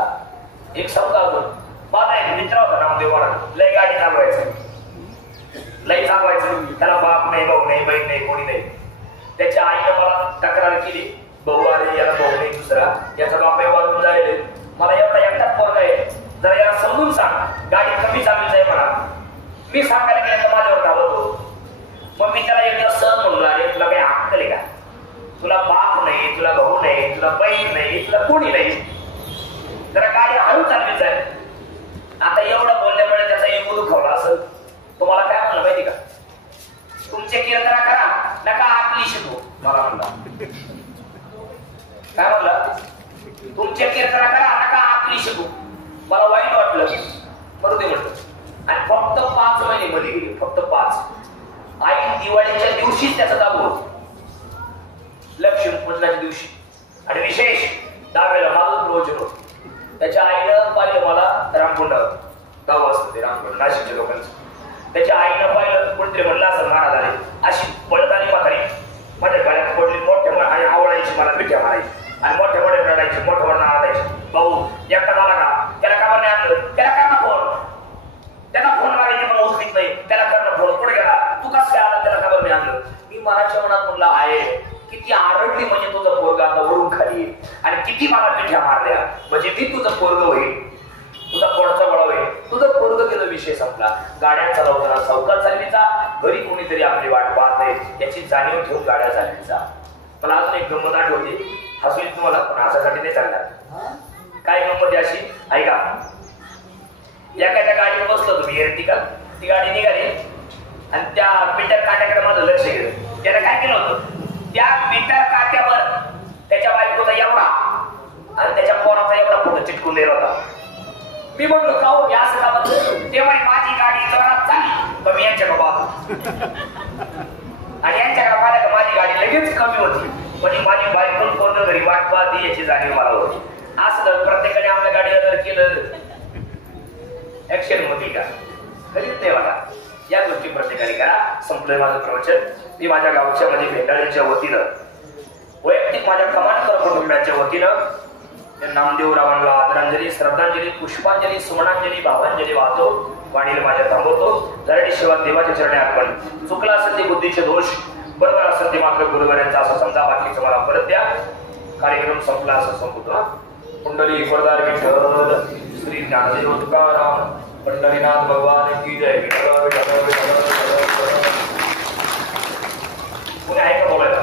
एक सांगतो अजून. माझा एक मित्र होता नामदेव महाराज, लय गाडी चालवायचं, लय चालवायचं. त्याला बाप नाही, भाऊ नाही, बहीण नाही, कोणी नाही. त्याच्या आईने मला तक्रार केली, भाऊ आले, याला भाऊ नाही दुसरा, याचा बाप वाजून जायले, मला एवढा एकटाच पोरगा आहे, जरा याला समजून सांग, गाडी कमी चालली आहे म्हणा. मी सांगायला गेलं तर माझ्यावर धावतो. मग मी त्याला एक दिवस सहज म्हणलो, अरे तुला काही अक्कल आहे का? तुला बाप नाही, तुला भाऊ नाही, तुला बहीण नाही, तुला कोणी नाही, जरा गाडी हळू चालवीच आहे. आता एवढं बोलल्यामुळे त्याचा इगो दुखावला असेल. तुम्हाला काय म्हणलं माहिती का? तुमचे कीर्तना करा, नका आपली शिकू. मला म्हणला काय म्हणलं? तुमचे कीर्तना करा, नका आपली शिकू. मला वाईट वाटलं, बरोबर ते म्हटलं. आणि फक्त 5 महिने मध्ये गेले, फक्त 5. आई दिवाळीच्या दिवशीच त्याचा दाब होत, लक्ष्मीपूजनाच्या दिवशी. आणि विशेष दावेला माझं प्रयोजन होत. त्याच्या आईनं पाहिलं मला रामकुंडावर, गाव असतं ते रामकुंड नाशिकच्या लोकांचं. त्याच्या आईनं पाहिलं, कोणतरी म्हणलं असं महाराज आले, अशी पळत आली म्हातारी माझ्या गळ्यात पडली, मोठ्या आणि आवडायची, मला मिठ्या मारायची आणि मोठ्या मोठ्या रडायची, मोठ्या मोठ्या आणायची. भाऊ एकटा झाला का? त्याला का नाही आणलं? त्याला करणं फोन, त्याला फोन मारायची पण उचलीत नाही. त्याला करणं फोन, कुठे गेला तू? कसं काय आला? त्याला का नाही आणलं? मी मनाच्या मनात म्हणलं आहे, किती आरडली म्हणजे तुझं पोरग आता वरून खाली, आणि किती मला मिठ्या मारल्या म्हणजे मी तुझं पोरग होईल, तुझा पोरचा बळा होईल. तुझं पोरग केलं, विषय संपला. गाड्या चालवताना सावकाश चालवीचा. घरी कोणीतरी आपली वाट पाहते याची जाणीव ठेवून गाड्या चालवीचा. मला अजून एक गंमत आठवते, हसू येत तुम्हाला, पण हसासाठी नाही चालणार. काय गंमत अशी ऐका. एखाद्या गाडीवर बसलो तुम्ही, एर्टिगा, ती गाडी निघाली आणि त्या मीटर काट्याकडे माझं लक्ष गेलं. त्यानं काय केलं होतं, त्या मीटर काट्यावर त्याच्या बायकोचा एवढा आणि त्याच्या पोराचा एवढा फोटो चिटकून दिला होता. मी म्हणलो का हो असं का बघतो? तेव्हा माझी गाडी जोरात चालली, पण मी यांच्याकडे पाहतो आणि यांच्याकडे पाहिलं का माझी गाडी लगेच कमी होती. म्हणजे माझी बायको कोण घरी वाट पाहते याची जाणीव मला होती. असं प्रत्येकाने आपल्या गाडीला जर केलं ऍक्शन होती का? कधीच नाही वाटा. या गोष्टी प्रत्येकाने करा. संपलंय माझं प्रवचन. मी माझ्या गावच्या मध्ये भेंडाळीच्या वतीनं, वैयक्तिक माझ्या कमांडकर कुटुंबाच्या वतीनं नामदेवरावांना आदरांजली, श्रद्धांजली, पुष्पांजली, सुमनांजली, भावांजली वाहतो. वाणीला माझ्या थांबवतो. जरडी सेवा देवाच्या चरणी अर्पण. चुकला असेल ते बुद्धीचे दोष, बरोबर असेल ते मात्र गुरुवारांचा असं समजा. बाकीचं मला परत द्या. कार्यक्रम संपला असं संपतो. कुंडली वरदार विठ्ठल श्री ज्ञानदेव तुकाराम पंढरीनाथ भगवान की जय. विठ्ठल विठ्ठल विठ्ठल. कोणी आहे का बोलायचं?